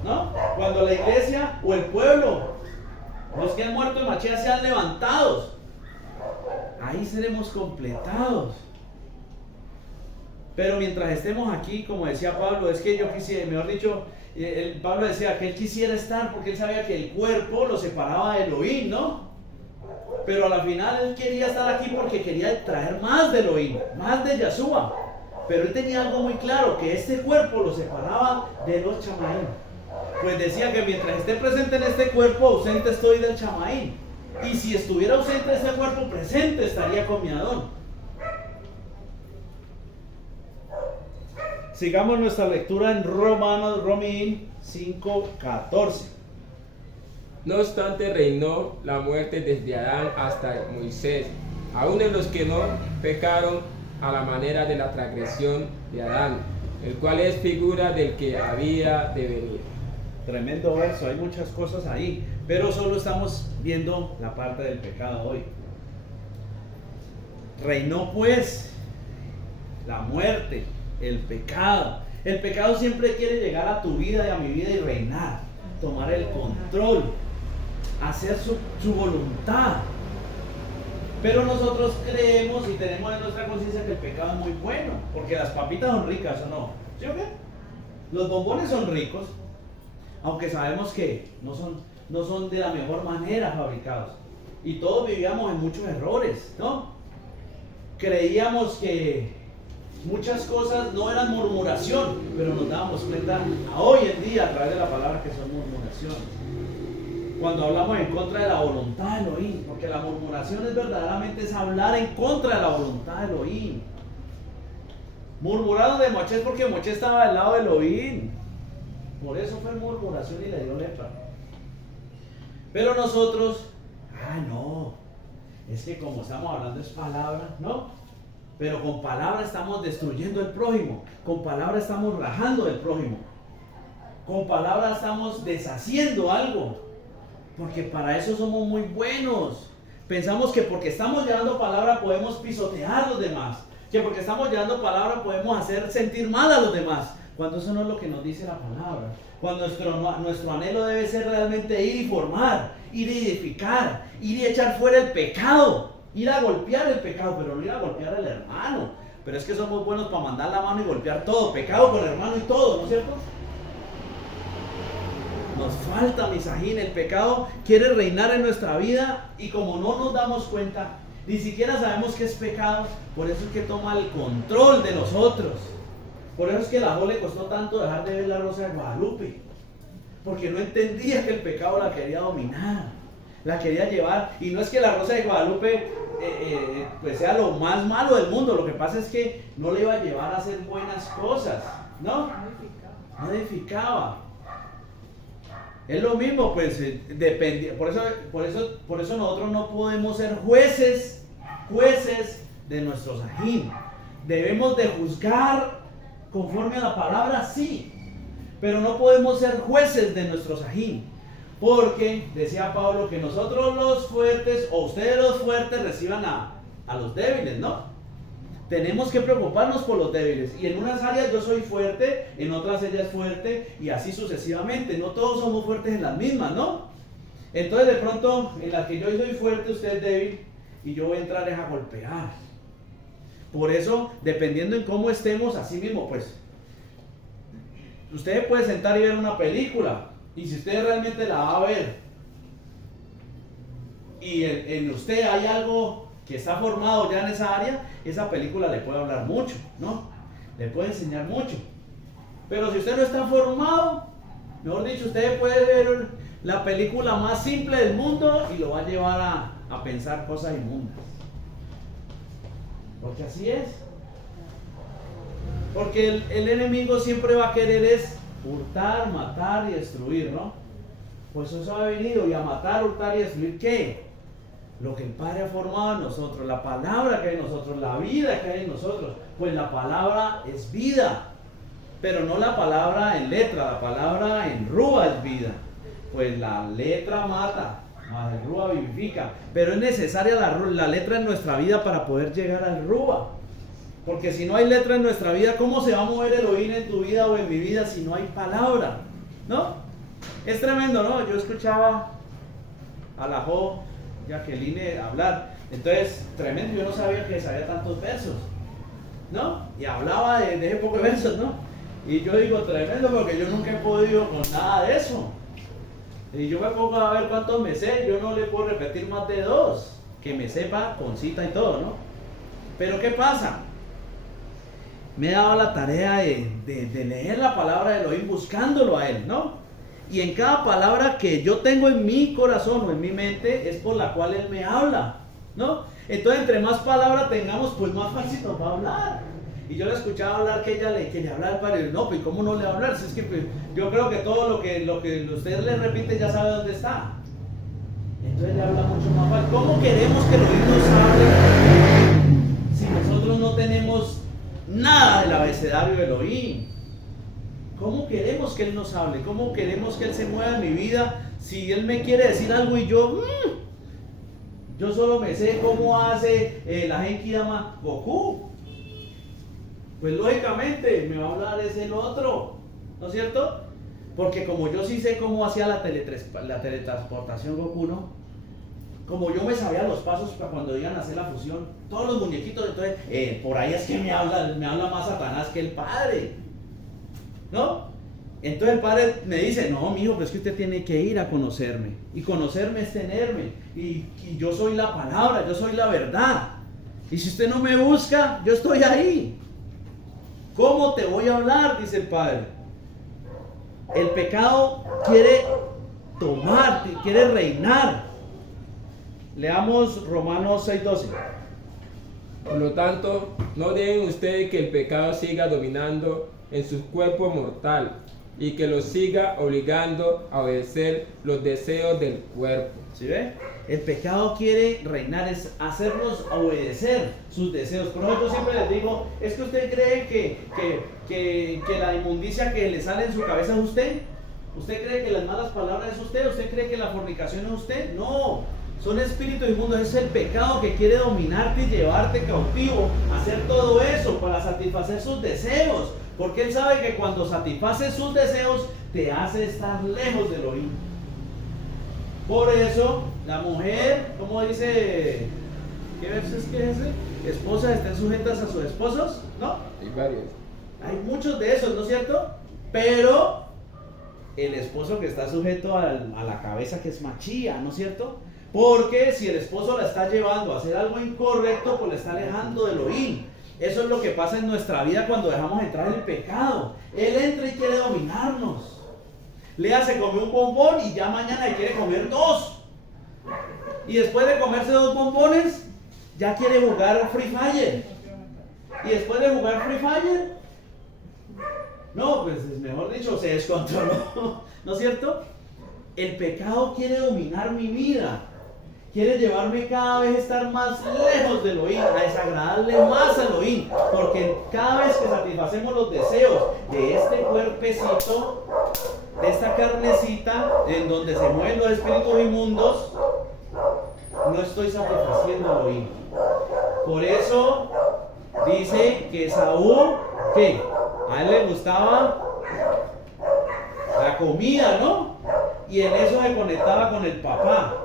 ¿no? Cuando la iglesia o el pueblo, los que han muerto en Mashiach, sean levantados, ahí seremos completados. Pero mientras estemos aquí, como decía Pablo, es que yo quisiera, mejor dicho, Pablo decía que él quisiera estar porque él sabía que el cuerpo lo separaba de Elohim, ¿no? Pero a la final él quería estar aquí porque quería traer más de Elohim, más de Yahshua. Pero él tenía algo muy claro, que este cuerpo lo separaba de los chamaín. Pues decía que mientras esté presente en este cuerpo, ausente estoy del chamaín. Y si estuviera ausente este cuerpo, presente estaría con mi Adón. Sigamos nuestra lectura en Romanín 5:14. No obstante, reinó la muerte desde Adán hasta Moisés, aun en los que no pecaron a la manera de la transgresión de Adán, el cual es figura del que había de venir. Tremendo verso, hay muchas cosas ahí, pero solo estamos viendo la parte del pecado hoy. Reinó pues la muerte, el pecado. El pecado siempre quiere llegar a tu vida y a mi vida y reinar, tomar el control, hacer su voluntad. Pero nosotros creemos y tenemos en nuestra conciencia que el pecado es muy bueno, porque las papitas son ricas, ¿o no? ¿Sí o qué? Los bombones son ricos, aunque sabemos que no son de la mejor manera fabricados. Y todos vivíamos en muchos errores, ¿no? Creíamos que muchas cosas no eran murmuración, pero nos dábamos cuenta hoy en día a través de la palabra que son murmuraciones. Cuando hablamos en contra de la voluntad de Elohim, porque la murmuración es verdaderamente hablar en contra de la voluntad de Elohim. Murmuraron de Moisés porque Moisés estaba del lado de Elohim. Por eso fue murmuración y le dio lepra. Pero nosotros, no, es que como estamos hablando es palabra, ¿no? Pero con palabra estamos destruyendo el prójimo, con palabra estamos rajando del prójimo, con palabra estamos deshaciendo algo, porque para eso somos muy buenos. Pensamos que porque estamos llevando palabra podemos pisotear a los demás, que porque estamos llevando palabra podemos hacer sentir mal a los demás, cuando eso no es lo que nos dice la palabra. Cuando nuestro anhelo debe ser realmente ir y formar, ir y edificar, ir y echar fuera el pecado, ir a golpear el pecado, pero no ir a golpear al hermano. Pero es que somos buenos para mandar la mano y golpear todo, pecado con hermano y todo, ¿no es cierto? Nos falta misajín, el pecado quiere reinar en nuestra vida y como no nos damos cuenta, ni siquiera sabemos que es pecado, por eso es que toma el control de nosotros. Por eso es que a la Jo le costó tanto dejar de ver la Rosa de Guadalupe, porque no entendía que el pecado la quería dominar, la quería llevar. Y no es que la Rosa de Guadalupe pues sea lo más malo del mundo, lo que pasa es que no le iba a llevar a hacer buenas cosas, ¿no? No edificaba. Es lo mismo, pues depende. Por eso nosotros no podemos ser jueces de nuestros ajín. Debemos de juzgar conforme a la palabra, sí, pero no podemos ser jueces de nuestros ajín, porque decía Pablo que nosotros los fuertes, o ustedes los fuertes, reciban a los débiles, ¿no? Tenemos que preocuparnos por los débiles, y en unas áreas yo soy fuerte, en otras ella es fuerte, y así sucesivamente. No todos somos fuertes en las mismas, ¿no? Entonces de pronto, en la que yo soy fuerte, usted es débil, y yo voy a entrar a golpear. Por eso, dependiendo en cómo estemos, así mismo, pues, usted puede sentar y ver una película, y si usted realmente la va a ver, y en usted hay algo que está formado ya en esa área, esa película le puede hablar mucho, ¿no? Le puede enseñar mucho. Pero si usted no está formado, mejor dicho, usted puede ver la película más simple del mundo y lo va a llevar a pensar cosas inmundas. Porque así es. Porque el enemigo siempre va a querer hurtar, matar y destruir, ¿no? Pues eso ha venido, y a matar, hurtar y destruir, ¿qué? Lo que el Padre ha formado en nosotros, la palabra que hay en nosotros, la vida que hay en nosotros. Pues la palabra es vida, pero no la palabra en letra, la palabra en rúa es vida. Pues la letra mata, mas el rúa vivifica, pero es necesaria la letra en nuestra vida para poder llegar al rúa. Porque si no hay letra en nuestra vida, ¿cómo se va a mover el oír en tu vida o en mi vida si no hay palabra? ¿No? Es tremendo, ¿no? Yo escuchaba a la Jo Jacqueline hablar, entonces tremendo, yo no sabía que sabía tantos versos, ¿no? Y hablaba de ese poco de versos, ¿no? Y yo digo tremendo porque yo nunca he podido con nada de eso. Y yo me pongo a ver cuántos me sé, yo no le puedo repetir más de 2, que me sepa con cita y todo, ¿no? Pero ¿qué pasa? Me he dado la tarea de leer la palabra de Elohim buscándolo a él, ¿no? Y en cada palabra que yo tengo en mi corazón o en mi mente es por la cual él me habla, ¿no? Entonces entre más palabras tengamos, pues más fácil nos va a hablar. Y yo le escuchaba hablar que le hablaba al Padre, no, pues ¿cómo no le va a hablar? Si es que pues, yo creo que todo lo que usted le repite ya sabe dónde está. Entonces le habla mucho más fácil. ¿Cómo queremos que Elohim nos hable si nosotros no tenemos nada del abecedario de Elohim? ¿Cómo queremos que Él nos hable? ¿Cómo queremos que Él se mueva en mi vida? Si Él me quiere decir algo y yo solo me sé cómo hace la Genki Dama Goku, pues lógicamente me va a hablar ese el otro, ¿no es cierto? Porque como yo sí sé cómo hacía la teletransportación Goku, ¿no? Como yo me sabía los pasos para cuando iban a hacer la fusión, todos los muñequitos, entonces por ahí es que me habla más Satanás que el Padre, ¿no? Entonces el Padre me dice, no, mijo, pues que usted tiene que ir a conocerme. Y conocerme es tenerme. Y yo soy la palabra, yo soy la verdad. Y si usted no me busca, yo estoy ahí. ¿Cómo te voy a hablar? Dice el Padre. El pecado quiere tomar, quiere reinar. Leamos Romanos 6:12. Por lo tanto, no dejen ustedes que el pecado siga dominando en su cuerpo mortal y que los siga obligando a obedecer los deseos del cuerpo. ¿Sí ve? El pecado quiere reinar, es hacernos obedecer sus deseos. Por eso yo siempre les digo, ¿es que usted cree que la inmundicia que le sale en su cabeza es usted? ¿Usted cree que las malas palabras es usted? ¿Usted cree que la fornicación es usted? No, son espíritus inmundos, es el pecado que quiere dominarte y llevarte cautivo, hacer todo eso para satisfacer sus deseos. Porque él sabe que cuando satisface sus deseos, te hace estar lejos del oído. Por eso, la mujer, ¿cómo dice? ¿Qué verso es que es ese? Esposas estén sujetas a sus esposos, ¿no? Hay varios. Hay muchos de esos, ¿no es cierto? Pero el esposo que está sujeto a la cabeza que es machía, ¿no es cierto? Porque si el esposo la está llevando a hacer algo incorrecto, pues la está alejando del oído. Eso es lo que pasa en nuestra vida cuando dejamos entrar el pecado. Él entra y quiere dominarnos. Lea se comió un bombón y ya mañana le quiere comer 2. Y después de comerse 2 bombones, ya quiere jugar Free Fire. Y después de jugar Free Fire, no, pues mejor dicho, se descontroló. ¿No es cierto? El pecado quiere dominar mi vida. Quiere llevarme cada vez a estar más lejos del oído, a desagradarle más al oído, porque cada vez que satisfacemos los deseos de este cuerpecito, de esta carnecita, en donde se mueven los espíritus inmundos, no estoy satisfaciendo al oído. Por eso dice que Saúl, ¿qué? A él le gustaba la comida, ¿no? Y en eso se conectaba con el papá.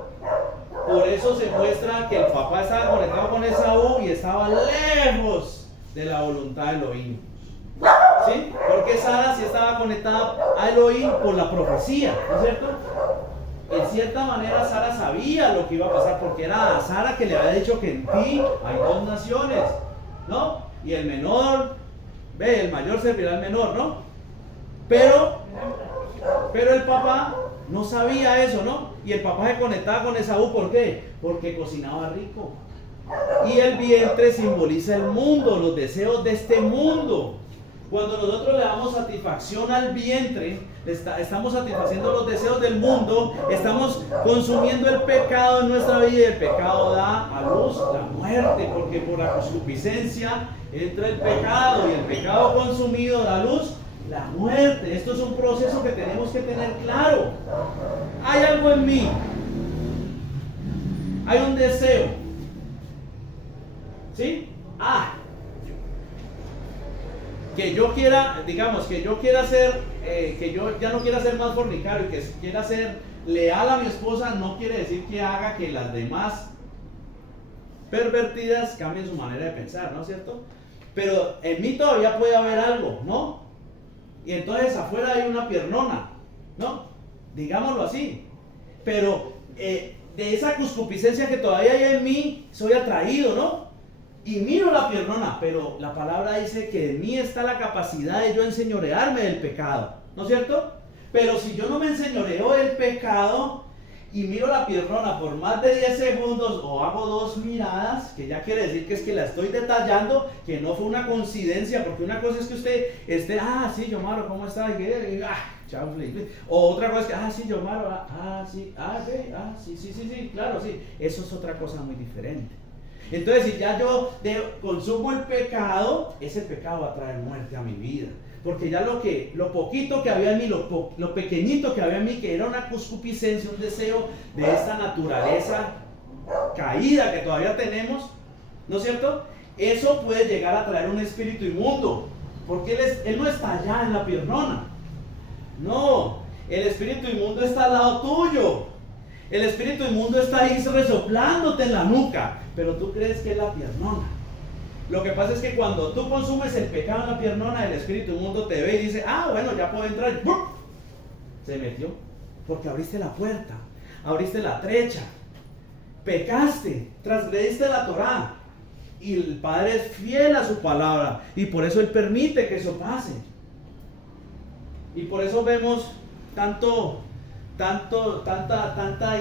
Por eso se muestra que el papá estaba conectado con Esaú y estaba lejos de la voluntad de Elohim. ¿Sí? Porque Sara sí estaba conectada a Elohim por la profecía, ¿no es cierto? En cierta manera Sara sabía lo que iba a pasar, porque era a Sara que le había dicho que en ti hay 2 naciones, ¿no? Y el menor, el mayor servirá al menor, ¿no? Pero el papá no sabía eso, ¿no? Y el papá se conectaba con Esaú, ¿por qué? Porque cocinaba rico. Y el vientre simboliza el mundo, los deseos de este mundo. Cuando nosotros le damos satisfacción al vientre, estamos satisfaciendo los deseos del mundo, estamos consumiendo el pecado en nuestra vida y el pecado da a luz la muerte, porque por la concupiscencia entra el pecado y el pecado consumido da a luz la muerte. Esto es un proceso que tenemos que tener claro. Hay algo en mí, hay un deseo, ¿sí? Que yo quiera, digamos, que yo quiera ser, que yo ya no quiera ser más fornicario, que quiera ser leal a mi esposa, no quiere decir que haga que las demás pervertidas cambien su manera de pensar, ¿no es cierto? Pero en mí todavía puede haber algo, ¿no? Y entonces afuera hay una piernona, ¿no? Digámoslo así. Pero de esa concupiscencia que todavía hay en mí, soy atraído, ¿no? Y miro la piernona, pero la palabra dice que en mí está la capacidad de yo enseñorearme del pecado, ¿no es cierto? Pero si yo no me enseñoreo del pecado y miro la piernona por más de 10 segundos o hago 2 miradas, que ya quiere decir que es que la estoy detallando, que no fue una coincidencia, porque una cosa es que usted esté, sí, Yomaro, ¿cómo está? Chao, o otra cosa es que, sí, Yomaro, sí, claro, sí. Eso es otra cosa muy diferente. Entonces, si ya yo consumo el pecado, ese pecado va a traer muerte a mi vida. Porque ya lo poquito que había en mí, lo pequeñito que había en mí, que era una concupiscencia, un deseo de esta naturaleza caída que todavía tenemos, ¿no es cierto? Eso puede llegar a traer un espíritu inmundo. Porque él no está allá en la piernona. No, el espíritu inmundo está al lado tuyo. El espíritu inmundo está ahí resoplándote en la nuca, pero tú crees que es la piernona. Lo que pasa es que cuando tú consumes el pecado en la piernona, el espíritu inmundo te ve y dice, bueno, ya puedo entrar. Y ¡pum! Se metió, porque abriste la puerta, abriste la trecha, pecaste, transgrediste la Torá. Y el Padre es fiel a su palabra, y por eso Él permite que eso pase. Y por eso vemos tanta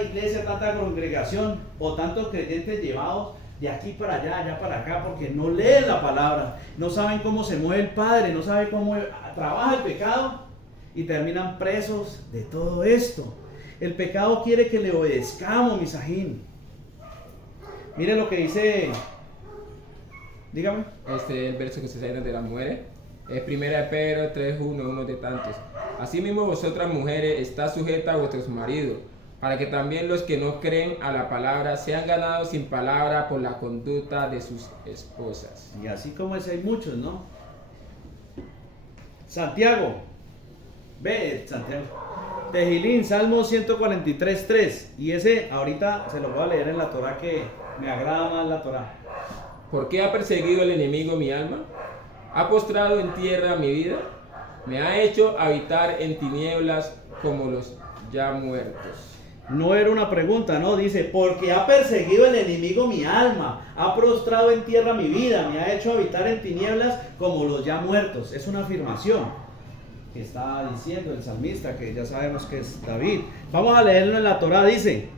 iglesia, tanta congregación o tantos creyentes llevados de aquí para allá para acá, porque no leen la palabra, no saben cómo se mueve el Padre, no saben cómo trabaja el pecado y terminan presos de todo esto. El pecado quiere que le obedezcamos, misajín. Mire lo que dice, dígame. El verso que se sale de las mujeres es 1 Pedro 3:1, uno de tantos. Asimismo vosotras mujeres, está sujeta a vuestros maridos, para que también los que no creen a la palabra sean ganados sin palabra por la conducta de sus esposas. Y así como es, hay muchos, ¿no? Santiago, Tejilín, Salmo 143:3. Y ese ahorita se lo voy a leer en la Torá, que me agrada más la Torá. ¿Por qué ha perseguido el enemigo mi alma? ¿Ha postrado en tierra mi vida? Me ha hecho habitar en tinieblas como los ya muertos. No era una pregunta, no, dice, porque ha perseguido el enemigo mi alma, ha prostrado en tierra mi vida, me ha hecho habitar en tinieblas como los ya muertos. Es una afirmación que está diciendo el salmista, que ya sabemos que es David. Vamos a leerlo en la Torá, dice,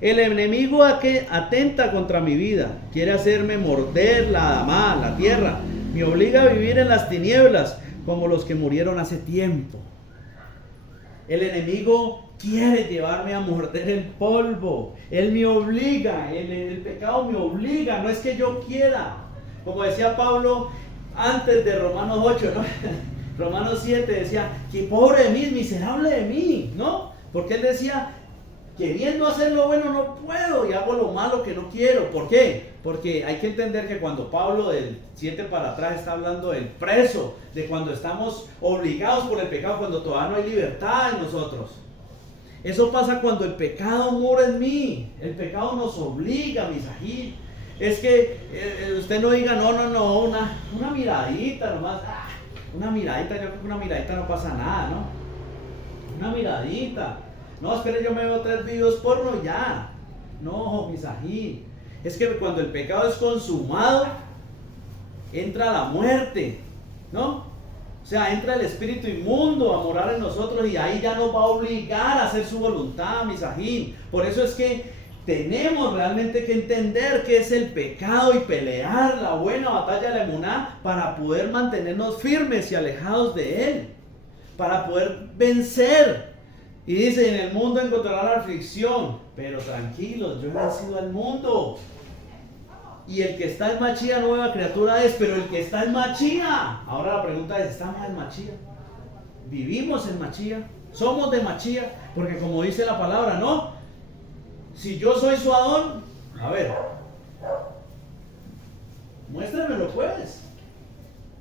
el enemigo atenta contra mi vida, quiere hacerme morder la tierra, me obliga a vivir en las tinieblas como los que murieron hace tiempo. El enemigo quiere llevarme a morder el polvo. Él me obliga, el pecado me obliga, no es que yo quiera. Como decía Pablo antes de Romanos 8, ¿no? Romanos 7 decía, que pobre de mí, miserable de mí, ¿no? Porque él decía, queriendo hacer lo bueno no puedo y hago lo malo que no quiero. ¿Por qué? Porque hay que entender que cuando Pablo del 7 para atrás está hablando del preso, de cuando estamos obligados por el pecado, cuando todavía no hay libertad en nosotros. Eso pasa cuando el pecado mora en mí. El pecado nos obliga, misají. Es que usted no diga, no, una miradita nomás. Una miradita, yo creo que una miradita no pasa nada, ¿no? Una miradita. No, espere, yo me veo 3 videos porno y ya. No, misají. Es que cuando el pecado es consumado, entra la muerte, ¿no? O sea, entra el espíritu inmundo a morar en nosotros y ahí ya nos va a obligar a hacer su voluntad, misajín. Por eso es que tenemos realmente que entender qué es el pecado y pelear la buena batalla de la emuná para poder mantenernos firmes y alejados de él, para poder vencer. Y dice, en el mundo encontrará la aflicción, pero tranquilos, yo he vencido al mundo. Y el que está en Machía, nueva criatura es, pero el que está en Machía. Ahora la pregunta es, ¿estamos en Machía? ¿Vivimos en Machía? ¿Somos de Machía? Porque como dice la palabra, ¿no? Si yo soy su Adón, a ver, muéstremelo pues,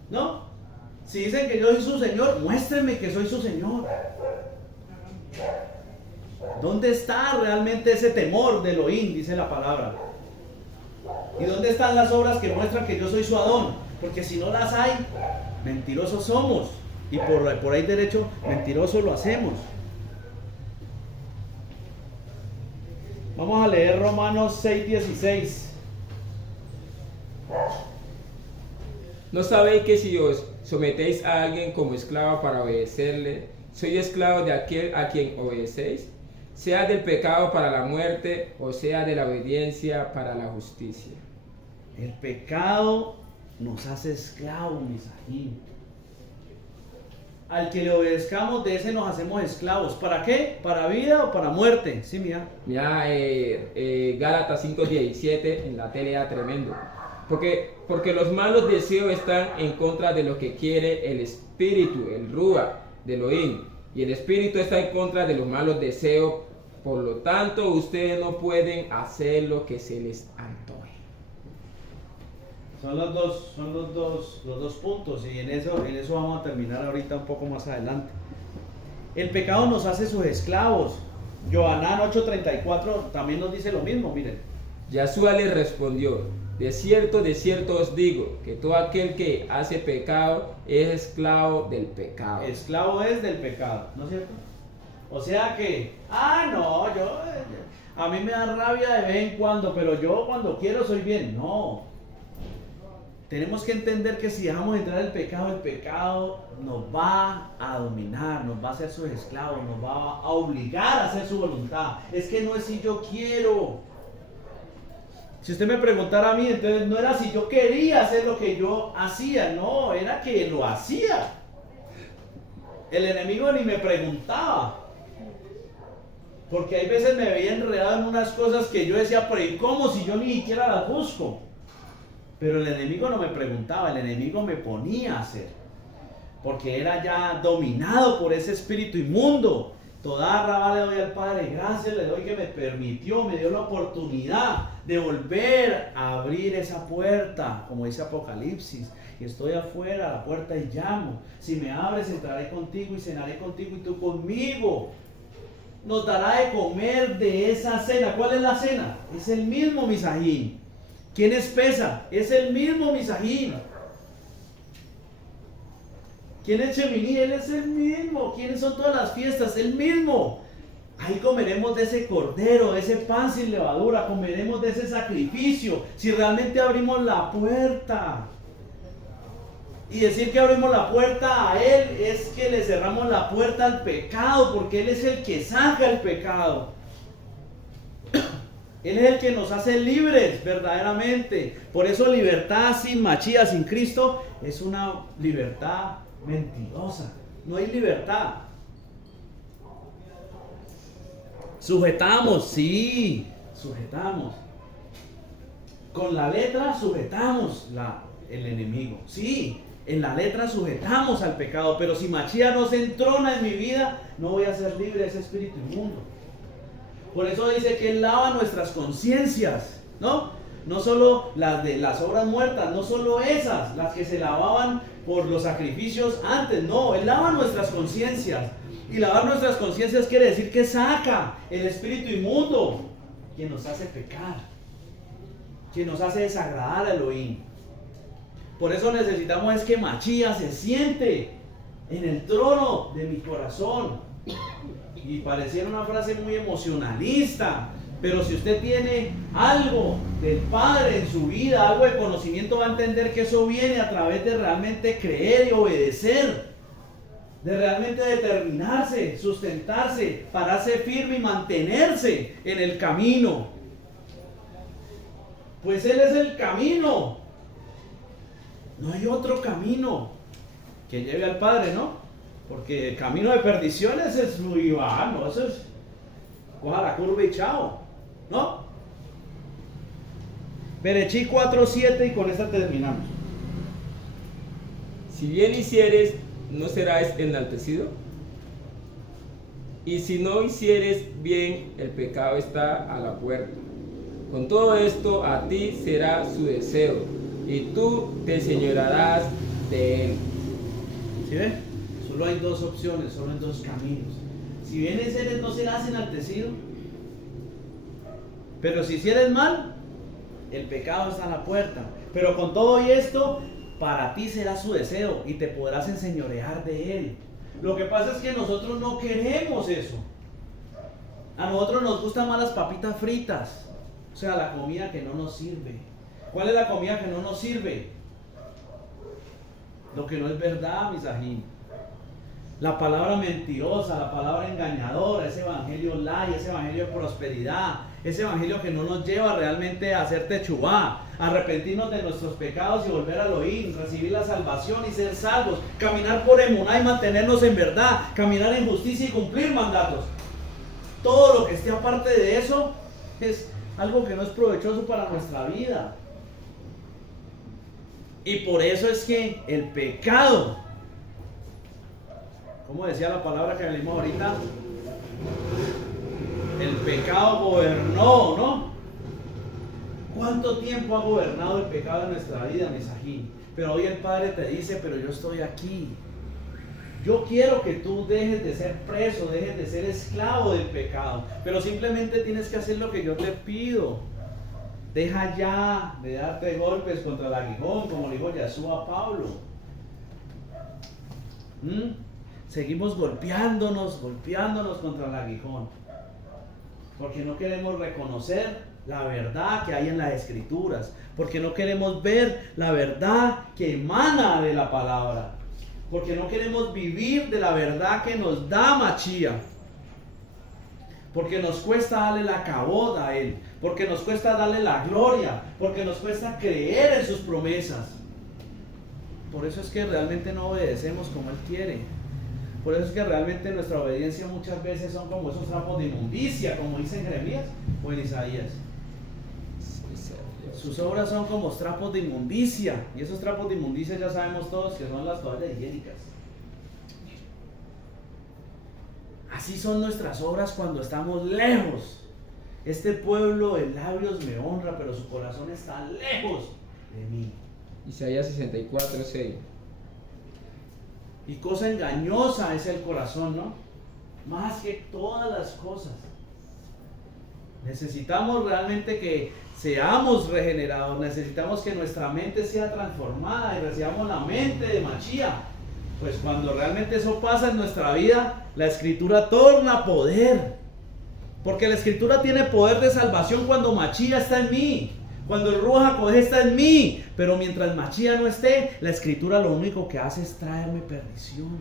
¿no? Si dicen que yo soy su Señor, muéstrenme que soy su Señor. ¿Dónde está realmente ese temor de Elohim? Dice la palabra. ¿Y dónde están las obras que muestran que yo soy su Adón? Porque si no las hay, mentirosos somos. Y por ahí derecho, mentirosos lo hacemos. Vamos a leer Romanos 6:16. ¿No sabéis que si os sometéis a alguien como esclavo para obedecerle, sois esclavos de aquel a quien obedecéis? Sea del pecado para la muerte, o sea de la obediencia para la justicia. El pecado nos hace esclavos, Misajín. Al que le obedezcamos, de ese nos hacemos esclavos. ¿Para qué? ¿Para vida o para muerte? Sí, mira. Mira, Gálatas 5:17 en la TLA, tremendo. Porque los malos deseos están en contra de lo que quiere el espíritu, el Rúa de Elohim. Y el espíritu está en contra de los malos deseos. Por lo tanto, ustedes no pueden hacer lo que se les antoje. Son los dos puntos, y en eso vamos a terminar ahorita un poco más adelante. El pecado nos hace sus esclavos. Yohanan 8:34 también nos dice lo mismo, miren. Yahshua le respondió: de cierto os digo, que todo aquel que hace pecado es esclavo del pecado. Esclavo es del pecado, ¿no es cierto? O sea que, no, a mí me da rabia de vez en cuando, pero yo cuando quiero soy bien. No. Tenemos que entender que si dejamos entrar el pecado nos va a dominar, nos va a hacer sus esclavos, nos va a obligar a hacer su voluntad. Es que no es si yo quiero. Si usted me preguntara a mí, entonces no era si yo quería hacer lo que yo hacía, no, era que lo hacía. El enemigo ni me preguntaba. Porque hay veces me veía enredado en unas cosas que yo decía, pero ¿y cómo si yo ni siquiera las busco? Pero el enemigo no me preguntaba, el enemigo me ponía a hacer. Porque era ya dominado por ese espíritu inmundo. Toda rabá le doy al Padre, gracias le doy que me permitió, me dio la oportunidad de volver a abrir esa puerta, como dice Apocalipsis. Y estoy afuera a la puerta y llamo. Si me abres, entraré contigo y cenaré contigo y tú conmigo. Nos dará de comer de esa cena. ¿Cuál es la cena? Es el mismo Misajín. ¿Quién es Pesa? Es el mismo Misajín. ¿Quién es Sheminí? Él es el mismo. ¿Quiénes son todas las fiestas? El mismo. Ahí comeremos de ese cordero, de ese pan sin levadura, comeremos de ese sacrificio. Si realmente abrimos la puerta. Y decir que abrimos la puerta a Él es que le cerramos la puerta al pecado, porque Él es el que saca el pecado. Él es el que nos hace libres verdaderamente. Por eso libertad sin Machía, sin Cristo, es una libertad mentirosa. No hay libertad. Sujetamos, sí, sujetamos. Con la letra sujetamos el enemigo. Sí, en la letra sujetamos al pecado. Pero si Machía no se entrona en mi vida, no voy a ser libre de ese espíritu inmundo. Por eso dice que Él lava nuestras conciencias, ¿no? No solo las de las obras muertas, no solo esas, las que se lavaban por los sacrificios antes, no, Él lava nuestras conciencias. Y lavar nuestras conciencias quiere decir que saca el espíritu inmundo, que nos hace pecar, que nos hace desagradar a Elohim. Por eso necesitamos es que Machía se siente en el trono de mi corazón. Y pareciera una frase muy emocionalista, pero si usted tiene algo del Padre en su vida, algo de conocimiento, va a entender que eso viene a través de realmente creer y obedecer, de realmente determinarse, sustentarse, pararse firme y mantenerse en el camino. Pues Él es el camino. No hay otro camino que lleve al Padre, ¿no? Porque el camino de perdición ese es muy vano, eso es coja la curva y chao, ¿no? Berechí 4:7 y con esta terminamos. Si bien hicieres, ¿no serás enaltecido? Y si no hicieres bien, el pecado está a la puerta. Con todo esto, a ti será su deseo, y tú te enseñorearás de él. ¿Sí ven? Solo hay dos opciones, solo hay dos caminos. Si bien hicieres, no serás enaltecido. Pero si hicieres mal, el pecado está a la puerta. Pero con todo y esto, para ti será su deseo y te podrás enseñorear de él. Lo que pasa es que nosotros no queremos eso. A nosotros nos gustan más las papitas fritas. O sea, la comida que no nos sirve. ¿Cuál es la comida que no nos sirve? Lo que no es verdad, mis ajín. La palabra mentirosa, la palabra engañadora, ese evangelio light, ese evangelio de prosperidad, ese evangelio que no nos lleva realmente a hacer techubá, a arrepentirnos de nuestros pecados y volver al Elohim, recibir la salvación y ser salvos, caminar por emuná y mantenernos en verdad, caminar en justicia y cumplir mandatos. Todo lo que esté aparte de eso es algo que no es provechoso para nuestra vida. Y por eso es que el pecado, como decía la palabra que leímos ahorita, el pecado gobernó, ¿no? ¿Cuánto tiempo ha gobernado el pecado en nuestra vida, Mesajín? Pero hoy el Padre te dice, pero yo estoy aquí. Yo quiero que tú dejes de ser preso, dejes de ser esclavo del pecado, pero simplemente tienes que hacer lo que yo te pido. Deja ya de darte golpes contra el aguijón, como le dijo Yeshua a Pablo. Seguimos golpeándonos contra el aguijón, porque no queremos reconocer la verdad que hay en las Escrituras, porque no queremos ver la verdad que emana de la palabra, porque no queremos vivir de la verdad que nos da Mashiach, porque nos cuesta darle la kabod a Él, porque nos cuesta darle la gloria, porque nos cuesta creer en sus promesas. Por eso es que realmente no obedecemos como Él quiere. Por eso es que realmente nuestra obediencia muchas veces son como esos trapos de inmundicia, como dice en Jeremías o en Isaías. Sus obras son como trapos de inmundicia, y esos trapos de inmundicia ya sabemos todos que son las toallas higiénicas. Así son nuestras obras cuando estamos lejos. Este pueblo de labios me honra, pero su corazón está lejos de mí. Isaías 64:6. Y cosa engañosa es el corazón, ¿no? Más que todas las cosas. Necesitamos realmente que seamos regenerados, necesitamos que nuestra mente sea transformada y recibamos la mente de Mashiach. Pues cuando realmente eso pasa en nuestra vida, la Escritura torna poder. Porque la Escritura tiene poder de salvación cuando Mashiach está en mí, cuando el Ruach HaKodesh está en mí. Pero mientras Mashiach no esté, la Escritura lo único que hace es traerme perdición.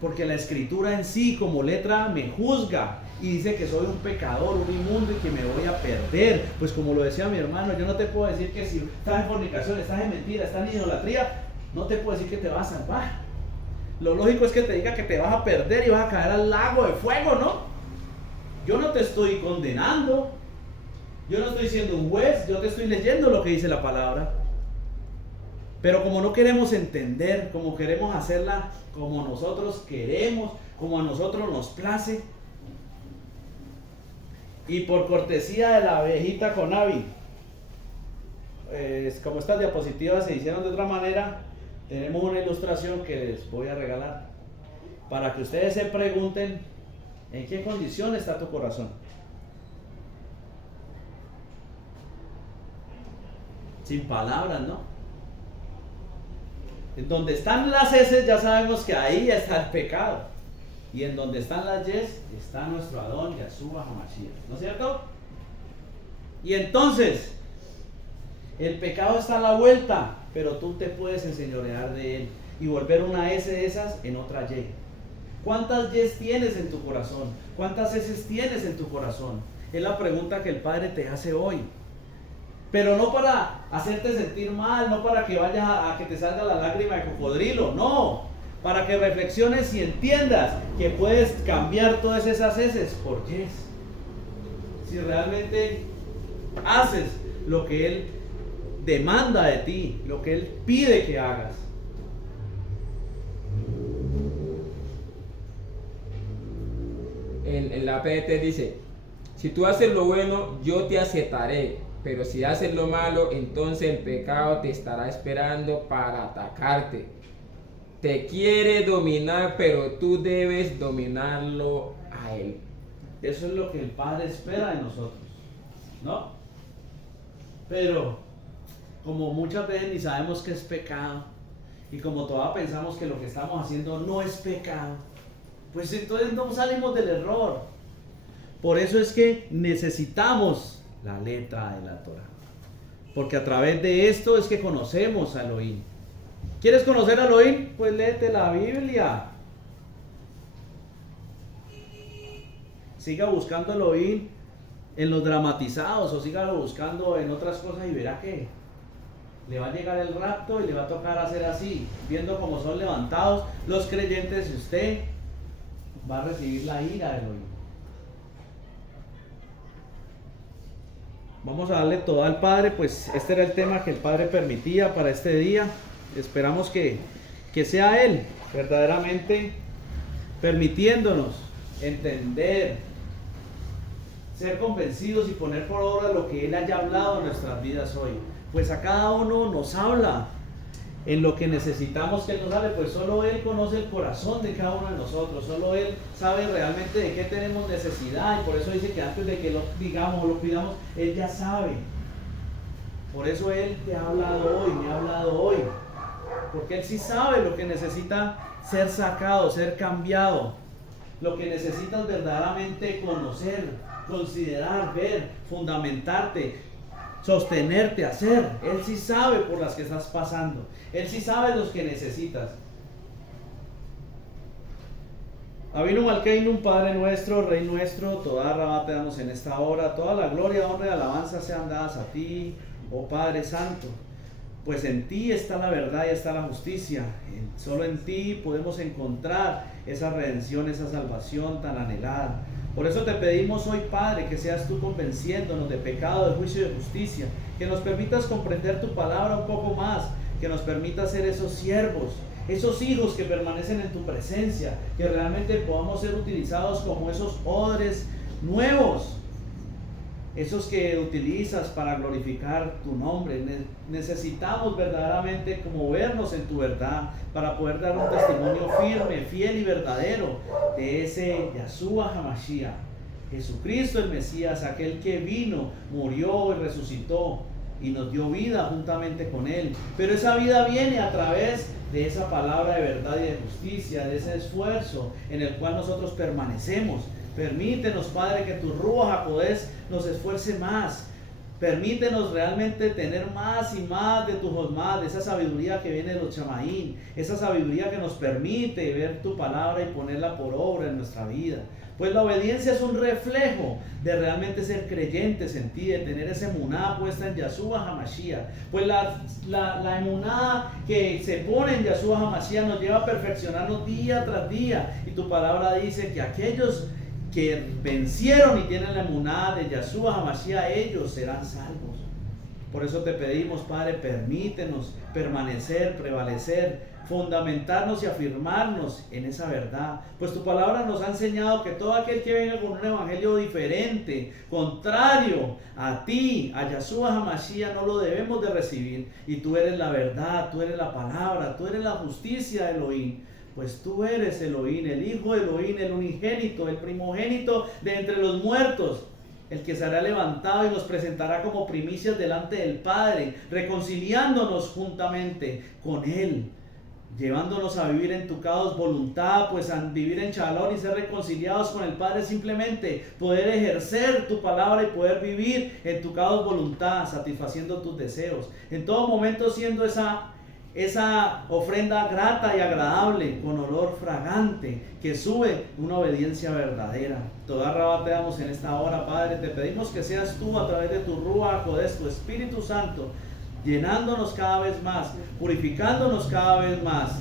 Porque la Escritura en sí como letra me juzga y dice que soy un pecador, un inmundo y que me voy a perder. Pues como lo decía mi hermano, yo no te puedo decir que si estás en fornicación, estás en mentira, estás en idolatría, no te puedo decir que te vas a salvar. Lo lógico es que te diga que te vas a perder y vas a caer al lago de fuego, ¿no? Yo no te estoy condenando, yo no estoy siendo un juez, yo te estoy leyendo lo que dice la palabra. Pero como no queremos entender, como queremos hacerla como nosotros queremos, como a nosotros nos place, y por cortesía de la abejita Conavi, como estas diapositivas se hicieron de otra manera, tenemos una ilustración que les voy a regalar para que ustedes se pregunten en qué condición está tu corazón. Sin palabras, ¿no? En donde están las S ya sabemos que ahí está el pecado, y en donde están las yes está nuestro Adón Yeshua HaMashiach, ¿no es cierto? Y entonces el pecado está a la vuelta, pero tú te puedes enseñorear de él y volver una S de esas en otra Y. ¿Cuántas Y's tienes en tu corazón? ¿Cuántas S tienes en tu corazón? Es la pregunta que el Padre te hace hoy. Pero no para hacerte sentir mal, no para que vayas a que te salga la lágrima de cocodrilo, no. Para que reflexiones y entiendas que puedes cambiar todas esas heces por yes. Si realmente haces lo que Él demanda de ti, lo que Él pide que hagas. En la PDT dice, si tú haces lo bueno, yo te aceptaré, pero si haces lo malo, entonces el pecado te estará esperando para atacarte. Te quiere dominar, pero tú debes dominarlo a él. Eso es lo que el Padre espera de nosotros, ¿no? Pero como muchas veces ni sabemos qué es pecado, y como todavía pensamos que lo que estamos haciendo no es pecado, pues entonces no salimos del error. Por eso es que necesitamos la letra de la Torah, porque a través de esto es que conocemos a Elohim. ¿Quieres conocer a Elohim? Pues léete la Biblia. Siga buscando a Elohim en los dramatizados, o sígalo buscando en otras cosas y verá que le va a llegar el rapto y le va a tocar hacer así, viendo cómo son levantados los creyentes, y usted va a recibir la ira de Elohim. Vamos a darle todo al Padre, pues este era el tema que el Padre permitía para este día. Esperamos que sea Él verdaderamente permitiéndonos entender, ser convencidos y poner por obra lo que Él haya hablado en nuestras vidas hoy. Pues a cada uno nos habla en lo que necesitamos que Él nos hable, pues solo Él conoce el corazón de cada uno de nosotros, solo Él sabe realmente de qué tenemos necesidad, y por eso dice que antes de que lo digamos o lo pidamos, Él ya sabe. Por eso Él te ha hablado hoy, me ha hablado hoy, porque Él sí sabe lo que necesita ser sacado, ser cambiado, lo que necesitas verdaderamente conocer, considerar, ver, fundamentarte, sostenerte, hacer. Él sí sabe por las que estás pasando, Él sí sabe los que necesitas. Avinu Malkeinu, Padre nuestro, Rey nuestro, toda rabá te damos en esta hora, toda la gloria, honra y alabanza sean dadas a ti, oh Padre Santo, pues en ti está la verdad y está la justicia. Solo en ti podemos encontrar esa redención, esa salvación tan anhelada. Por eso te pedimos hoy, Padre, que seas tú convenciéndonos de pecado, de juicio y de justicia, que nos permitas comprender tu palabra un poco más, que nos permitas ser esos siervos, esos hijos que permanecen en tu presencia, que realmente podamos ser utilizados como esos odres nuevos, esos que utilizas para glorificar tu nombre. Necesitamos verdaderamente movernos en tu verdad para poder dar un testimonio firme, fiel y verdadero de ese Yahshua HaMashiach, Jesucristo el Mesías, aquel que vino, murió y resucitó y nos dio vida juntamente con Él. Pero esa vida viene a través de esa palabra de verdad y de justicia, de ese esfuerzo en el cual nosotros permanecemos. Permítenos, Padre, que tu Ruach HaKodesh nos esfuerce más. Permítenos realmente tener más y más de tu Josmá, de esa sabiduría que viene de los Chamaín, esa sabiduría que nos permite ver tu palabra y ponerla por obra en nuestra vida. Pues la obediencia es un reflejo de realmente ser creyentes en ti, de tener esa emuná puesta en Yahshua HaMashiach. Pues la emuná que se pone en Yahshua HaMashiach nos lleva a perfeccionarnos día tras día. Y tu palabra dice que aquellos que vencieron y tienen la emuná de Yahshua HaMashiach, ellos serán salvos. Por eso te pedimos, Padre, permítenos permanecer, prevalecer, fundamentarnos y afirmarnos en esa verdad. Pues tu palabra nos ha enseñado que todo aquel que venga con un evangelio diferente, contrario a ti, a Yahshua HaMashiach, no lo debemos de recibir. Y tú eres la verdad, tú eres la palabra, tú eres la justicia de Elohim. Pues tú eres Elohim, el Hijo de Elohim, el unigénito, el primogénito de entre los muertos, el que será levantado y nos presentará como primicias delante del Padre, reconciliándonos juntamente con Él, llevándonos a vivir en tu caos voluntad, pues a vivir en Shalom y ser reconciliados con el Padre, simplemente poder ejercer tu palabra y poder vivir en tu caos voluntad, satisfaciendo tus deseos, en todo momento siendo esa esa ofrenda grata y agradable, con olor fragante, que sube una obediencia verdadera. Toda Rabá te damos en esta hora, Padre. Te pedimos que seas tú, a través de tu Ruach HaKodesh, tu Espíritu Santo, llenándonos cada vez más, purificándonos cada vez más,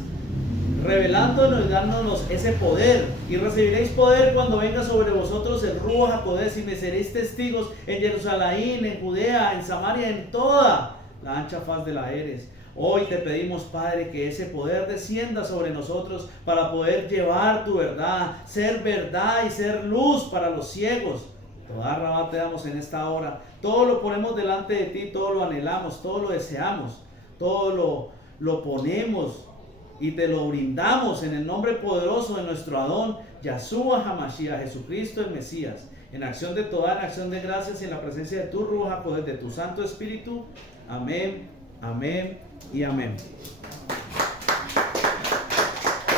revelándonos y dándonos ese poder. Y recibiréis poder cuando venga sobre vosotros el Ruach HaKodesh, y me seréis testigos en Jerusalén, en Judea, en Samaria, en toda la ancha faz de la Eres. Hoy te pedimos, Padre, que ese poder descienda sobre nosotros para poder llevar tu verdad y ser luz para los ciegos. Toda Rabá te damos en esta hora. Todo lo ponemos delante de ti, todo lo anhelamos, todo lo deseamos, todo lo ponemos y te lo brindamos en el nombre poderoso de nuestro Adón, Yahshua HaMashiach, Jesucristo el Mesías, en acción de toda, en acción de gracias y en la presencia de tu Ruach HaKodesh, de tu Santo Espíritu. Amén, amén y amén.